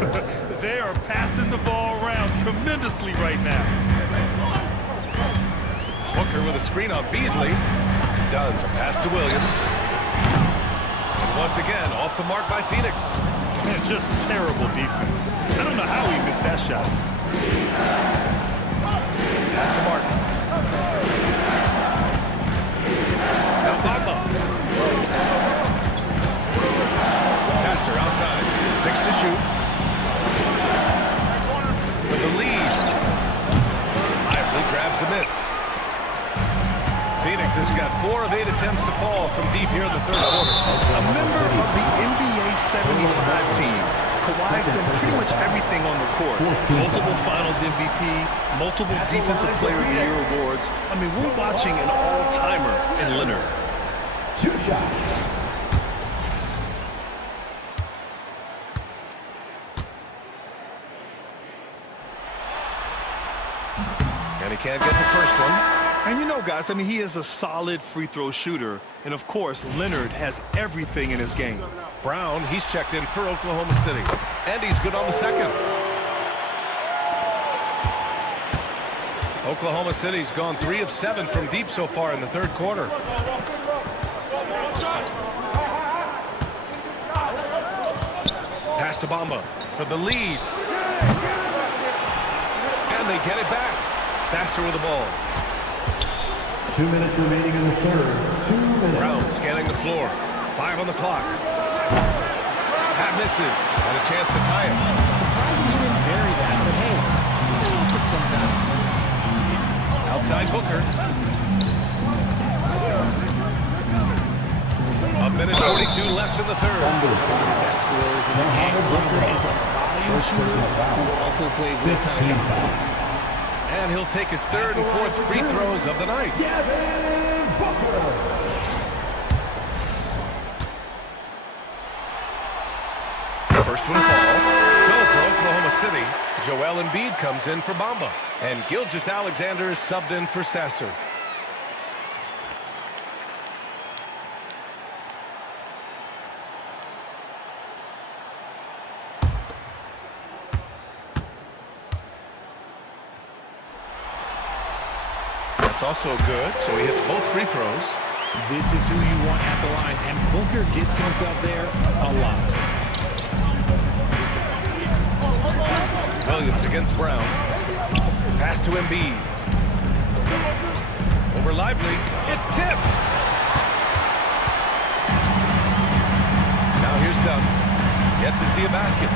They are passing the ball around tremendously right now. Booker with a screen on Beasley. Dunn, pass to Williams. And once again, off the mark by Phoenix. Man, just terrible defense. I don't know how he missed that shot. Pass to Martin. Now Bamba. Sasser outside. 6 to shoot. For the lead. Lively grabs the miss. Phoenix has got 4 of 8 attempts to fall from deep here in the third quarter. A member of the NBA 75 team. Kawhi's done pretty much everything on the court. Multiple Finals MVP, multiple Defensive Player of the Year awards. I mean, we're watching an all-timer in Leonard. 2 shots. And he can't get the first one. And you know, guys, I mean, he is a solid free throw shooter. And, of course, Leonard has everything in his game. Brown, he's checked in for Oklahoma City. And he's good on the second. Oklahoma City's gone 3 of 7 from deep so far in the third quarter. Pass to Bamba for the lead. And they get it back. Sasser with the ball. 2 minutes remaining in the third. 2 minutes. Brown scanning the floor. 5 on the clock. That misses. And a chance to tie it. Surprising he didn't bury that, but hey, they look it sometimes. Outside Booker. A minute 42 left in the third. One of the best scorers in the game. Booker is a volume shooter who also plays with a ton of confidence. And he'll take his third and fourth free throws of the night. First one falls. So for Oklahoma City, Joel Embiid comes in for Bamba. And Gilgeous-Alexander is subbed in for Sasser. That's also good, so he hits both free throws. This is who you want at the line, and Booker gets himself there a lot. Williams against Brown. Pass to Embiid. Over Lively. It's tipped. Now here's Dunn. Yet to see a basket.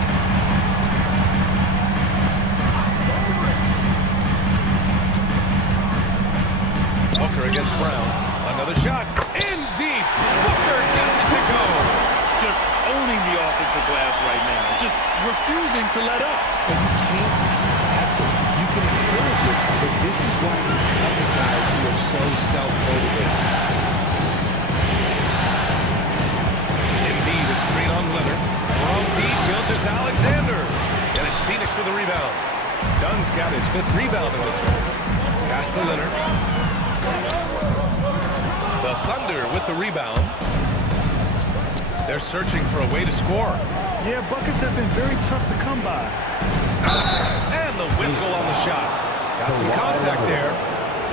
Booker against Brown. Another shot. In deep. Booker gets it to go. Just owning the offensive glass right now. Just refusing to let up. But you can't teach effort. You can encourage it, but this is why we have the guys who are so self-motivated. Embiid, a screen on Leonard. From deep, Gilgeous-Alexander. And it's Phoenix with a rebound. Dunn's got his 5th rebound in this one. Pass to Leonard. The Thunder with the rebound. They're searching for a way to score. Yeah, buckets have been very tough to come by. And the whistle on the shot. Got some contact there.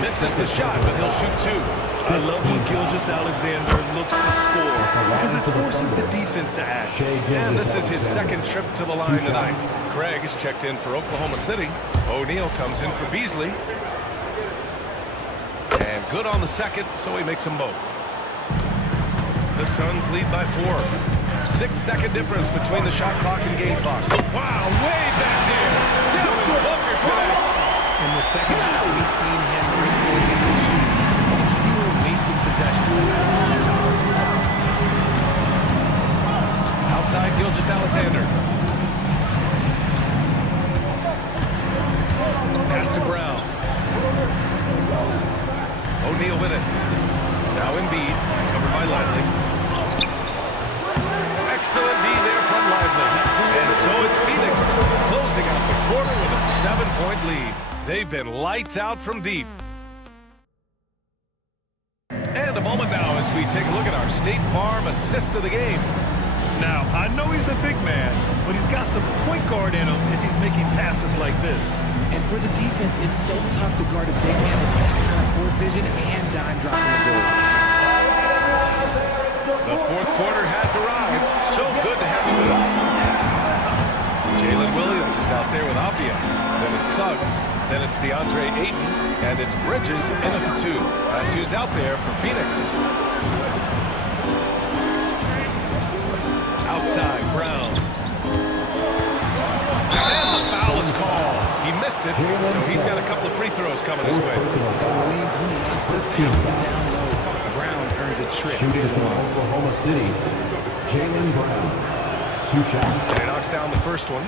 Misses the shot, but he'll shoot 2. I love when Gilgeous-Alexander looks to score because it forces the defense to act. And this is his 2nd trip to the line tonight. Craig is checked in for Oklahoma City. O'Neal comes in for Beasley. And good on the second, so he makes them both. The Suns lead by 4. 6-second difference between the shot clock and game clock. Wow, way back there. Devin Booker connects. In the second half, we've seen him refocus his shooting. Much fewer wasted possessions. Outside Gilgeous-Alexander. Pass to Brown. O'Neal with it. Now Embiid, covered by Lively. Excellent D there from Lively. And so it's Phoenix closing out the quarter with a 7-point lead. They've been lights out from deep. And a moment now as we take a look at our State Farm assist of the game. Now, I know he's a big man, but he's got some point guard in him if he's making passes like this. And for the defense, it's so tough to guard a big man with that kind of court vision and dime dropping the ball. The fourth quarter has arrived. So good to have you with us. Jalen Williams is out there with Apia. Then it's Suggs. Then it's DeAndre Ayton. And it's Bridges in at the 2. That's who's out there for Phoenix. Outside, Brown. And the foul is called. He missed it, so he's got a couple of free throws coming his way. The wing who wants to pound down low. Brown earns a trip Shooting to the from line. Oklahoma City, Jalen Brown. 2 shots. And he knocks down the first one.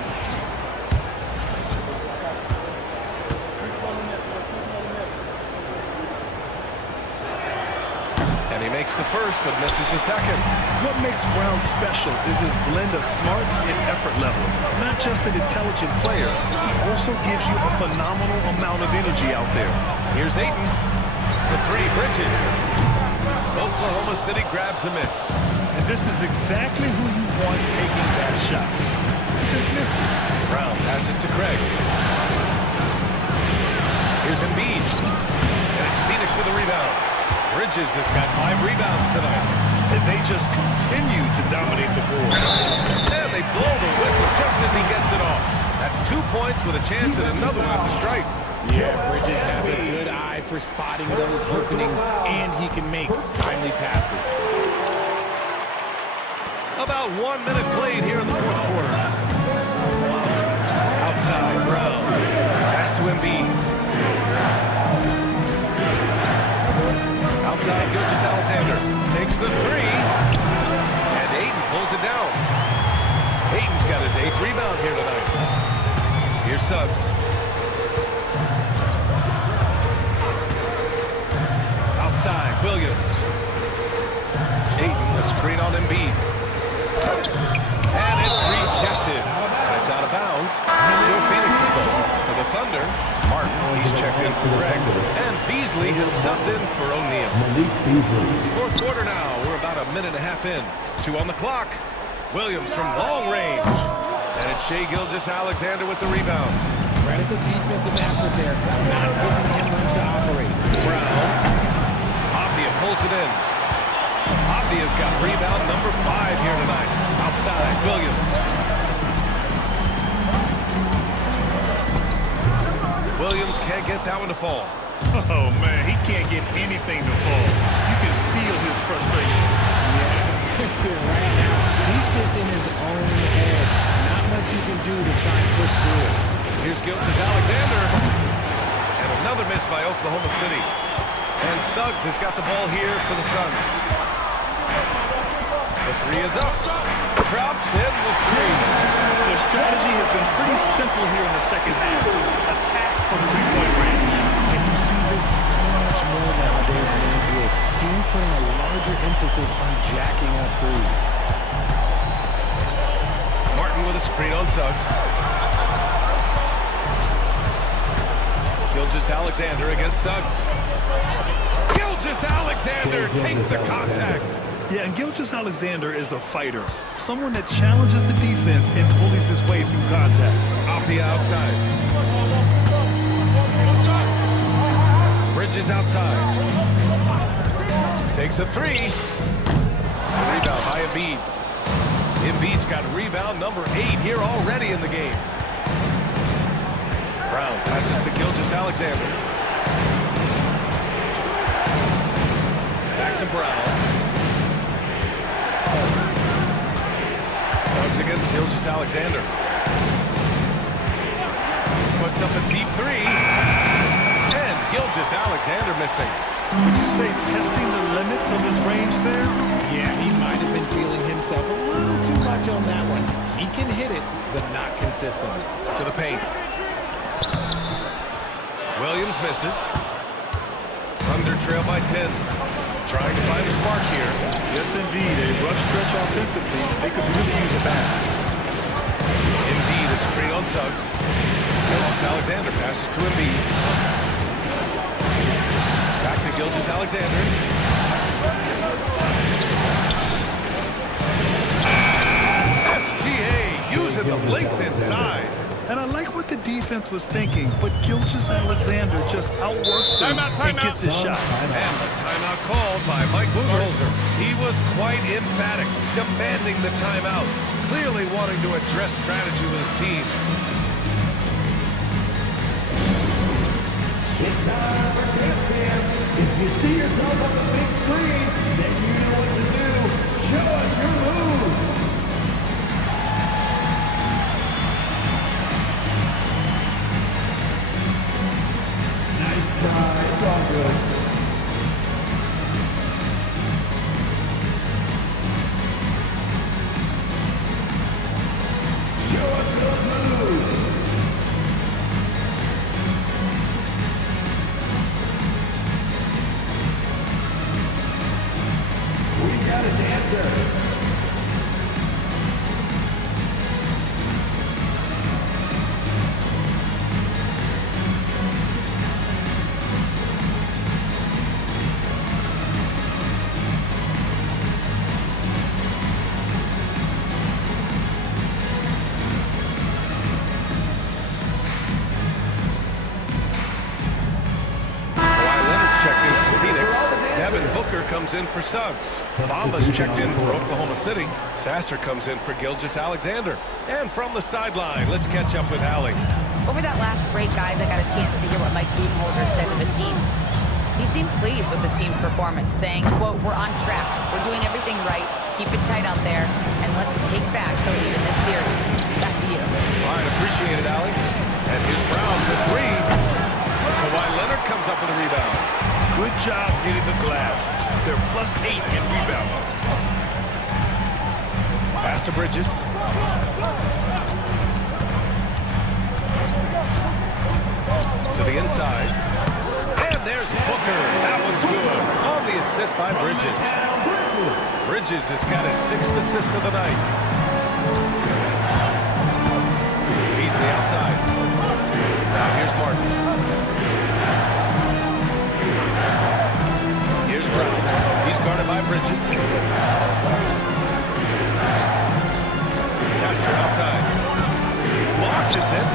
And he makes the first, but misses the second. What makes Brown special is his blend of smarts and effort level. Not just an intelligent player, he also gives you a phenomenal amount of energy out there. Here's Ayton. The 3, Bridges. Oklahoma City grabs a miss. And this is exactly who you want taking that shot. He just missed it. Brown passes to Craig. Here's Embiid. And it's Phoenix with a rebound. Bridges has got 5 rebounds tonight. And they just continue to dominate the board. And they blow the whistle just as he gets it off. That's 2 points with a chance at another one at the stripe. Yeah, Bridges has a good eye for spotting those openings, and he can make timely passes. About 1 minute played here in the fourth quarter. Outside, Brown. Pass to Embiid. Outside, Gilgeous-Alexander takes the 3. And Ayton pulls it down. Ayton's got his 8th rebound here tonight. Here's Suggs. Outside, Williams. Ayton, a screen on Embiid. And it's rejected. And it's out of bounds. Still Phoenix's ball. For the Thunder, Martin, he's checked in for Greg. And Beasley has subbed in for O'Neal. Malik Beasley. Fourth quarter now. We're about a minute and a half in. 2 on the clock. Williams from long range. And it's Shai Gilgeous-Alexander with the rebound. Credit the defensive effort there, not giving him room to operate. Brown. Apia pulls it in. Apia's got rebound number 5 here tonight. Outside, Williams. Williams can't get that one to fall. Oh, man, he can't get anything to fall. You can feel his frustration. Right now, he's just in his own head. Not much you can do to try and push through it. Here's Gilgeous-Alexander. And another miss by Oklahoma City. And Suggs has got the ball here for the Suns. The 3 is up. Drops in the 3. Their strategy has been pretty simple here in the second half. Attack from 3-point range. And you see this so much more nowadays in the NBA. Teams putting a larger emphasis on jacking up threes. Martin with a screen on Suggs. Gilgeous-Alexander against Suggs. Gilgeous-Alexander takes the contact. Yeah, and Gilgeous-Alexander is a fighter. Someone that challenges the defense and bullies his way through contact. Off the outside. Bridges outside. Takes a 3. Rebound by Embiid. Embiid's got rebound number 8 here already in the game. Brown passes to Gilgeous-Alexander. Back to Brown. Suggs against Gilgeous-Alexander. Puts up a deep 3. And Gilgeous-Alexander missing. Would you say testing the limits of his range there? Yeah, he might have been feeling himself a little too much on that one. He can hit it, but not consistently. To the paint. Williams misses. Thunder trail by 10. Trying to find a spark here. Yes, indeed. A rough stretch offensively. They could really use a basket. Embiid, a screen on Suggs. Gilgeous-Alexander passes to Embiid. Back to Gilgeous-Alexander. defense was thinking, but Gilgeous-Alexander just outworks them and gets his shot. And the timeout called by Mike Budenholzer. He was quite emphatic, demanding the timeout, clearly wanting to address strategy with his team. It's time for test cam. If you see yourself on the big screen, then you know what to do. Show us your move. Nice try. It's all good. Show us those moves. We got a dancer. Booker comes in for Suggs. Bamba's checked in for Oklahoma City. Sasser comes in for Gilgeous-Alexander. And from the sideline, let's catch up with Allie. Over that last break, guys, I got a chance to hear what Mike Budenholzer said to the team. He seemed pleased with his team's performance, saying, quote, "We're on track. We're doing everything right. Keep it tight out there. And let's take back the lead in this series." Back to you. All right, appreciate it, Allie. And here's Brown for three. Kawhi Leonard comes up with a rebound. Good job hitting the glass. They're +8 in rebounding. Pass to Bridges. To the inside. And there's Booker. That one's good. On the assist by Bridges. Bridges has got his 6th assist of the night. Beasley outside. Now here's Martin. Here's Brown. He's guarded by Bridges. Sasser outside. Launches it.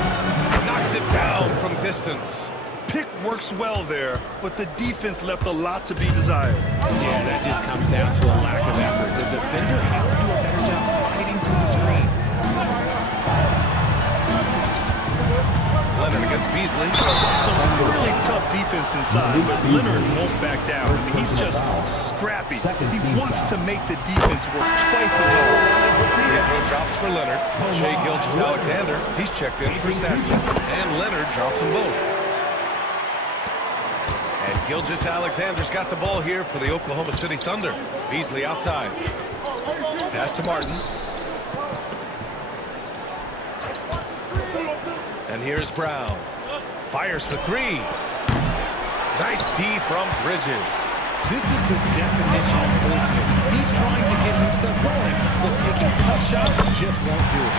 Knocks it down from distance. Pick works well there, but the defense left a lot to be desired. Yeah, that just comes down to a lack of effort. The defender has to do a better job fighting through the screen. Leonard against Beasley. Some really tough defense inside, but Leonard won't back down. I mean, he's just scrappy. He wants to make the defense work twice as hard. Free throw drops for Leonard. Shai Gilgeous-Alexander, he's checked in for Sasser. And Leonard drops them both. And Gilgeous-Alexander's got the ball here for the Oklahoma City Thunder. Beasley outside. Pass to Martin. And here's Brown. Fires for three. Nice D from Bridges. This is the definition of forceman. He's trying to get himself going, but taking tough shots just won't do it.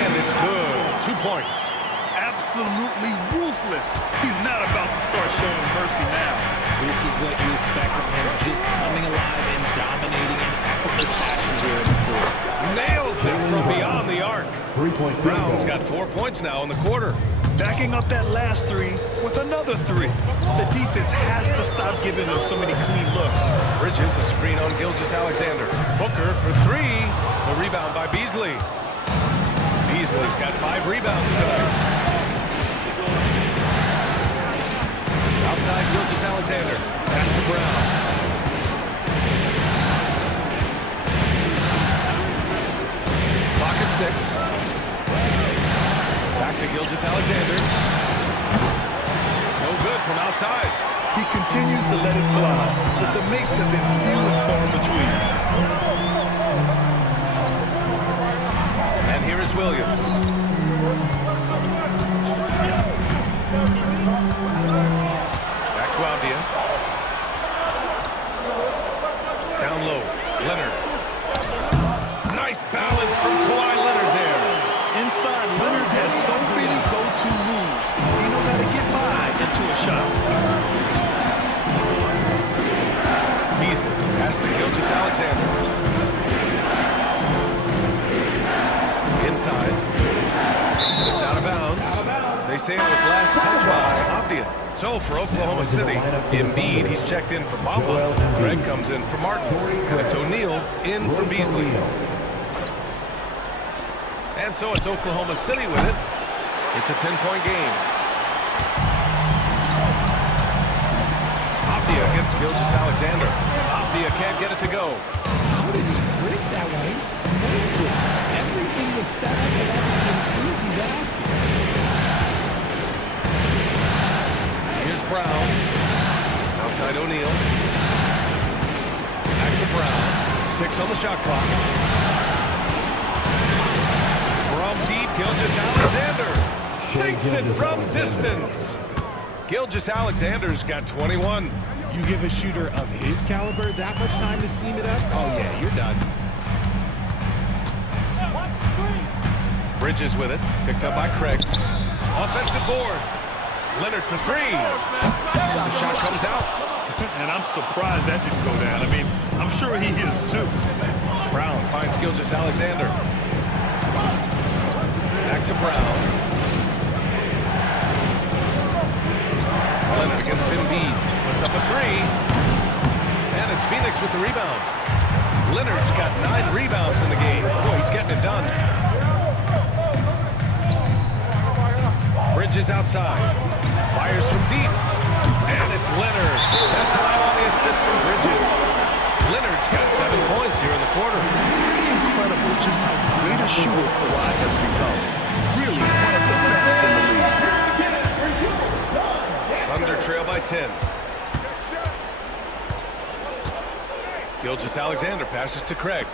And it's good. 2 points. Absolutely ruthless. He's not about to start showing mercy now. This is what you expect from him, just coming alive and dominating in effortless fashion here in the fourth. Nails it from beyond the arc. 3-point Brown's got 4 points now in the quarter. Backing up that last three with another three. The defense has to stop giving them so many clean looks. Bridges, a screen on Gilgeous-Alexander. Booker for three. The rebound by Beasley. Beasley's got 5 rebounds tonight. Outside Gilgeous-Alexander. Pass to Brown. Clock at 6. Back to Gilgeous-Alexander. No good from outside. He continues to let it fly, but the makes have been few and far between. And here is Williams. Back to Aldia. Down low. Leonard. Nice balance from Kawhi Leonard there. Inside, Leonard has so many go-to moves. He knows how to get by into a shot. Beasley. Pass to Gilgeous-Alexander. Inside. It's out of bounds. They say it was last touched by Avdia. So for Oklahoma City, Embiid, he's checked in for Bamba. Craig comes in for Martin. And it's O'Neal in for Beasley. And so it's Oklahoma City with it. It's a 10-point game. Avdia against Gilgeous-Alexander. Avdia can't get it to go. How did he break that one? He smoked it. Everything was set up for that to be an easy basket. Here's Brown. Outside O'Neal. Back to Brown. 6 on the shot clock. From deep, Gilgeous-Alexander sinks it from distance. Gilgeous-Alexander's got 21. You give a shooter of his caliber that much time to seam it up? Oh, yeah, you're done. Bridges with it. Picked up by Craig. Offensive board. Leonard for 3. The shot comes out. And I'm surprised that didn't go down. I mean, I'm sure he is too. Brown finds Gilgeous-Alexander. Back to Brown. Leonard against Embiid. Puts up a 3. And it's Phoenix with the rebound. Leonard's got 9 rebounds in the game. Boy, he's getting it done. Bridges outside. Fires from deep. And it's Leonard. That time on the assist from Bridges. Leonard's got 7 points here in the quarter. Pretty incredible just how great a shooter Kawhi has become. Really one of the best in the league. Thunder trail by 10. Gilgeous-Alexander passes to Craig.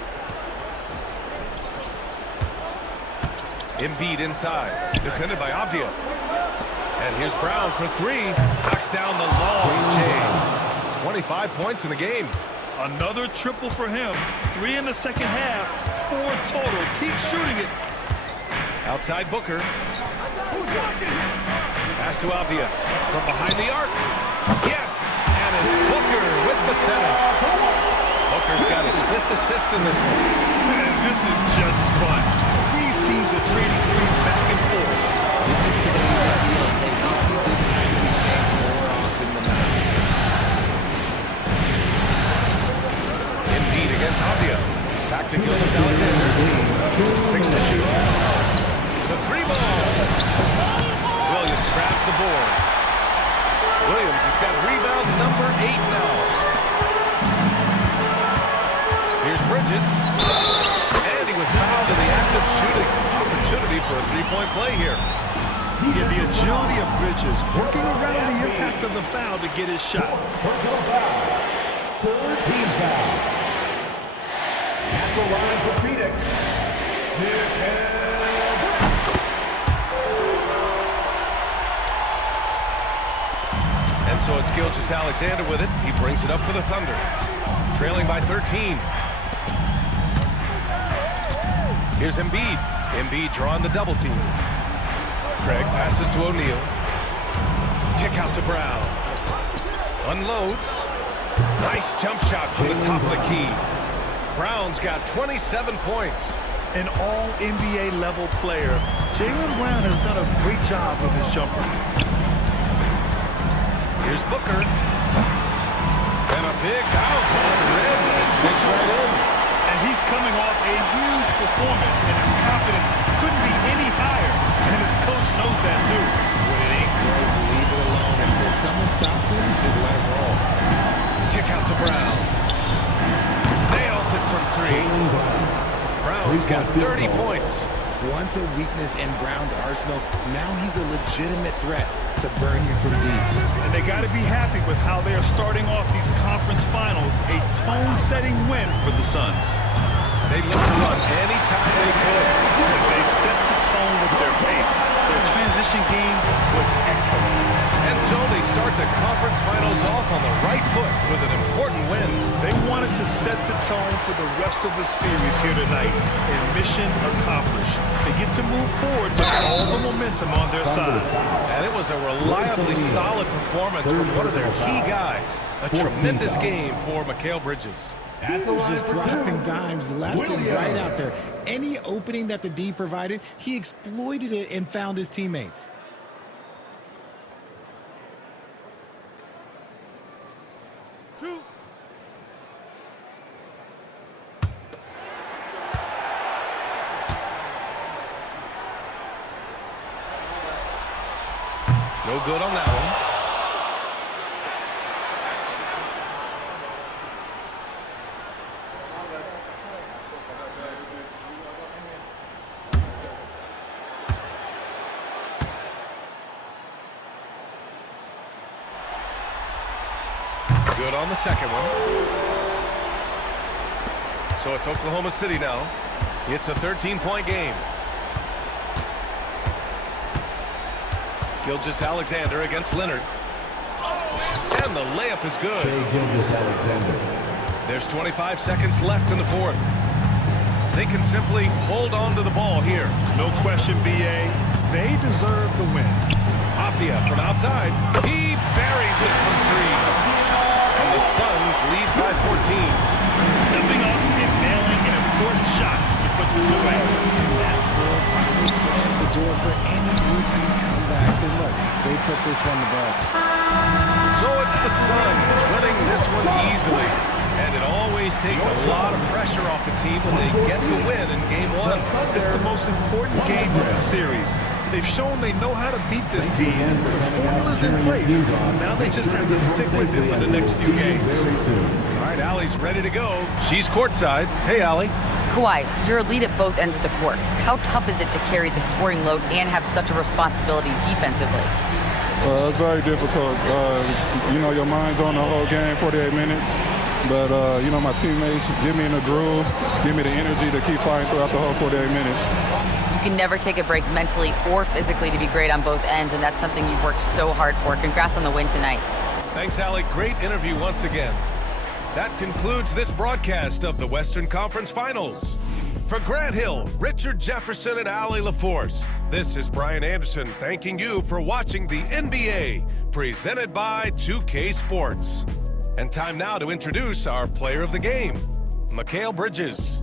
Embiid inside. Defended by Avdia. And here's Brown for 3. Knocks down the long J. 25 points in the game. Another triple for him. 3 in the second half. 4 total. Keep shooting it. Outside Booker. Pass to Avdia. From behind the arc. Yes! And it's Booker with the setup. Booker's got his 5th assist in this one. And this is just fun. These teams are trading threes back and forth. This is today's ideal. Hey, we see this kind of exchange more often than not. Embiid against Avdia. Back to Gilgeous-Alexander. 6 to shoot. The 3 ball. Williams grabs the board. Williams has got rebound number 8 now. Here's Bridges. And he was fouled in the act of shooting. Opportunity for a 3-point play here. Yeah, the agility of Bridges working around the impact of the foul to get his shot. Personal foul. 4 team foul. At the line for Phoenix. Here And so it's Gilgeous-Alexander with it. He brings it up for the Thunder. Trailing by 13. Here's Embiid. Embiid drawing the double team. Craig passes to O'Neal. Kick out to Brown. Unloads. Nice jump shot from the top of the key. Brown's got 27 points. An all-NBA level player, Jaylen Brown has done a great job with his jumper. Here's Booker. And a big bounce off the rim. It sneaks right in. And he's coming off a huge performance, and his confidence couldn't be any higher. And his coach knows that, too. When it ain't broke, leave it alone. Until someone stops him, just let him roll. Kick out to Brown. Nails it from 3. Brown's got 30 points. Once a weakness in Brown's arsenal, now he's a legitimate threat to burn you from deep. And they got to be happy with how they are starting off these conference finals. A tone-setting win for the Suns. They looked to run anytime they could. They set the tone with their pace. Their transition game was excellent. And so they start the conference finals off on the right foot with an important win. They wanted to set the tone for the rest of the series here tonight, and mission accomplished. They get to move forward with all the momentum on their side. And it was a reliably solid performance from one of their key guys. A tremendous game for Mikal Bridges. He was just dropping dimes left and right out there. Any opening that the D provided, he exploited it and found his teammates. good on that one. Good on the second one. So it's Oklahoma City now. It's a 13-point game. Gilgeous-Alexander against Leonard. And the layup is good. There's 25 seconds left in the fourth. They can simply hold on to the ball here. No question, B.A. They deserve the win. Avdia from outside. He buries it from three. And the Suns lead by 14. Stepping up and nailing an important shot to put this away. And that's where probably slams the door for any repeat comebacks. And look, they put this one to bed. So it's the Suns winning this one easily. And it always takes a lot of pressure off a team when they get the win in game one. It's the most important game of the series. They've shown they know how to beat this team. The formula's in place. Now they just have to stick with it for the next few games. All right, Allie's ready to go. She's courtside. Hey, Allie. Kawhi, you're a lead at both ends of the court. How tough is it to carry the scoring load and have such a responsibility defensively? It's very difficult. You know, your mind's on the whole game, 48 minutes. But, you know, my teammates get me in the groove, give me the energy to keep fighting throughout the whole 48 minutes. You can never take a break mentally or physically to be great on both ends, and that's something you've worked so hard for. Congrats on the win tonight. Thanks, Allie. Great interview once again. That concludes this broadcast of the Western Conference Finals. For Grant Hill, Richard Jefferson, and Allie LaForce, this is Brian Anderson thanking you for watching the NBA, presented by 2K Sports. And time now to introduce our player of the game, Mikal Bridges.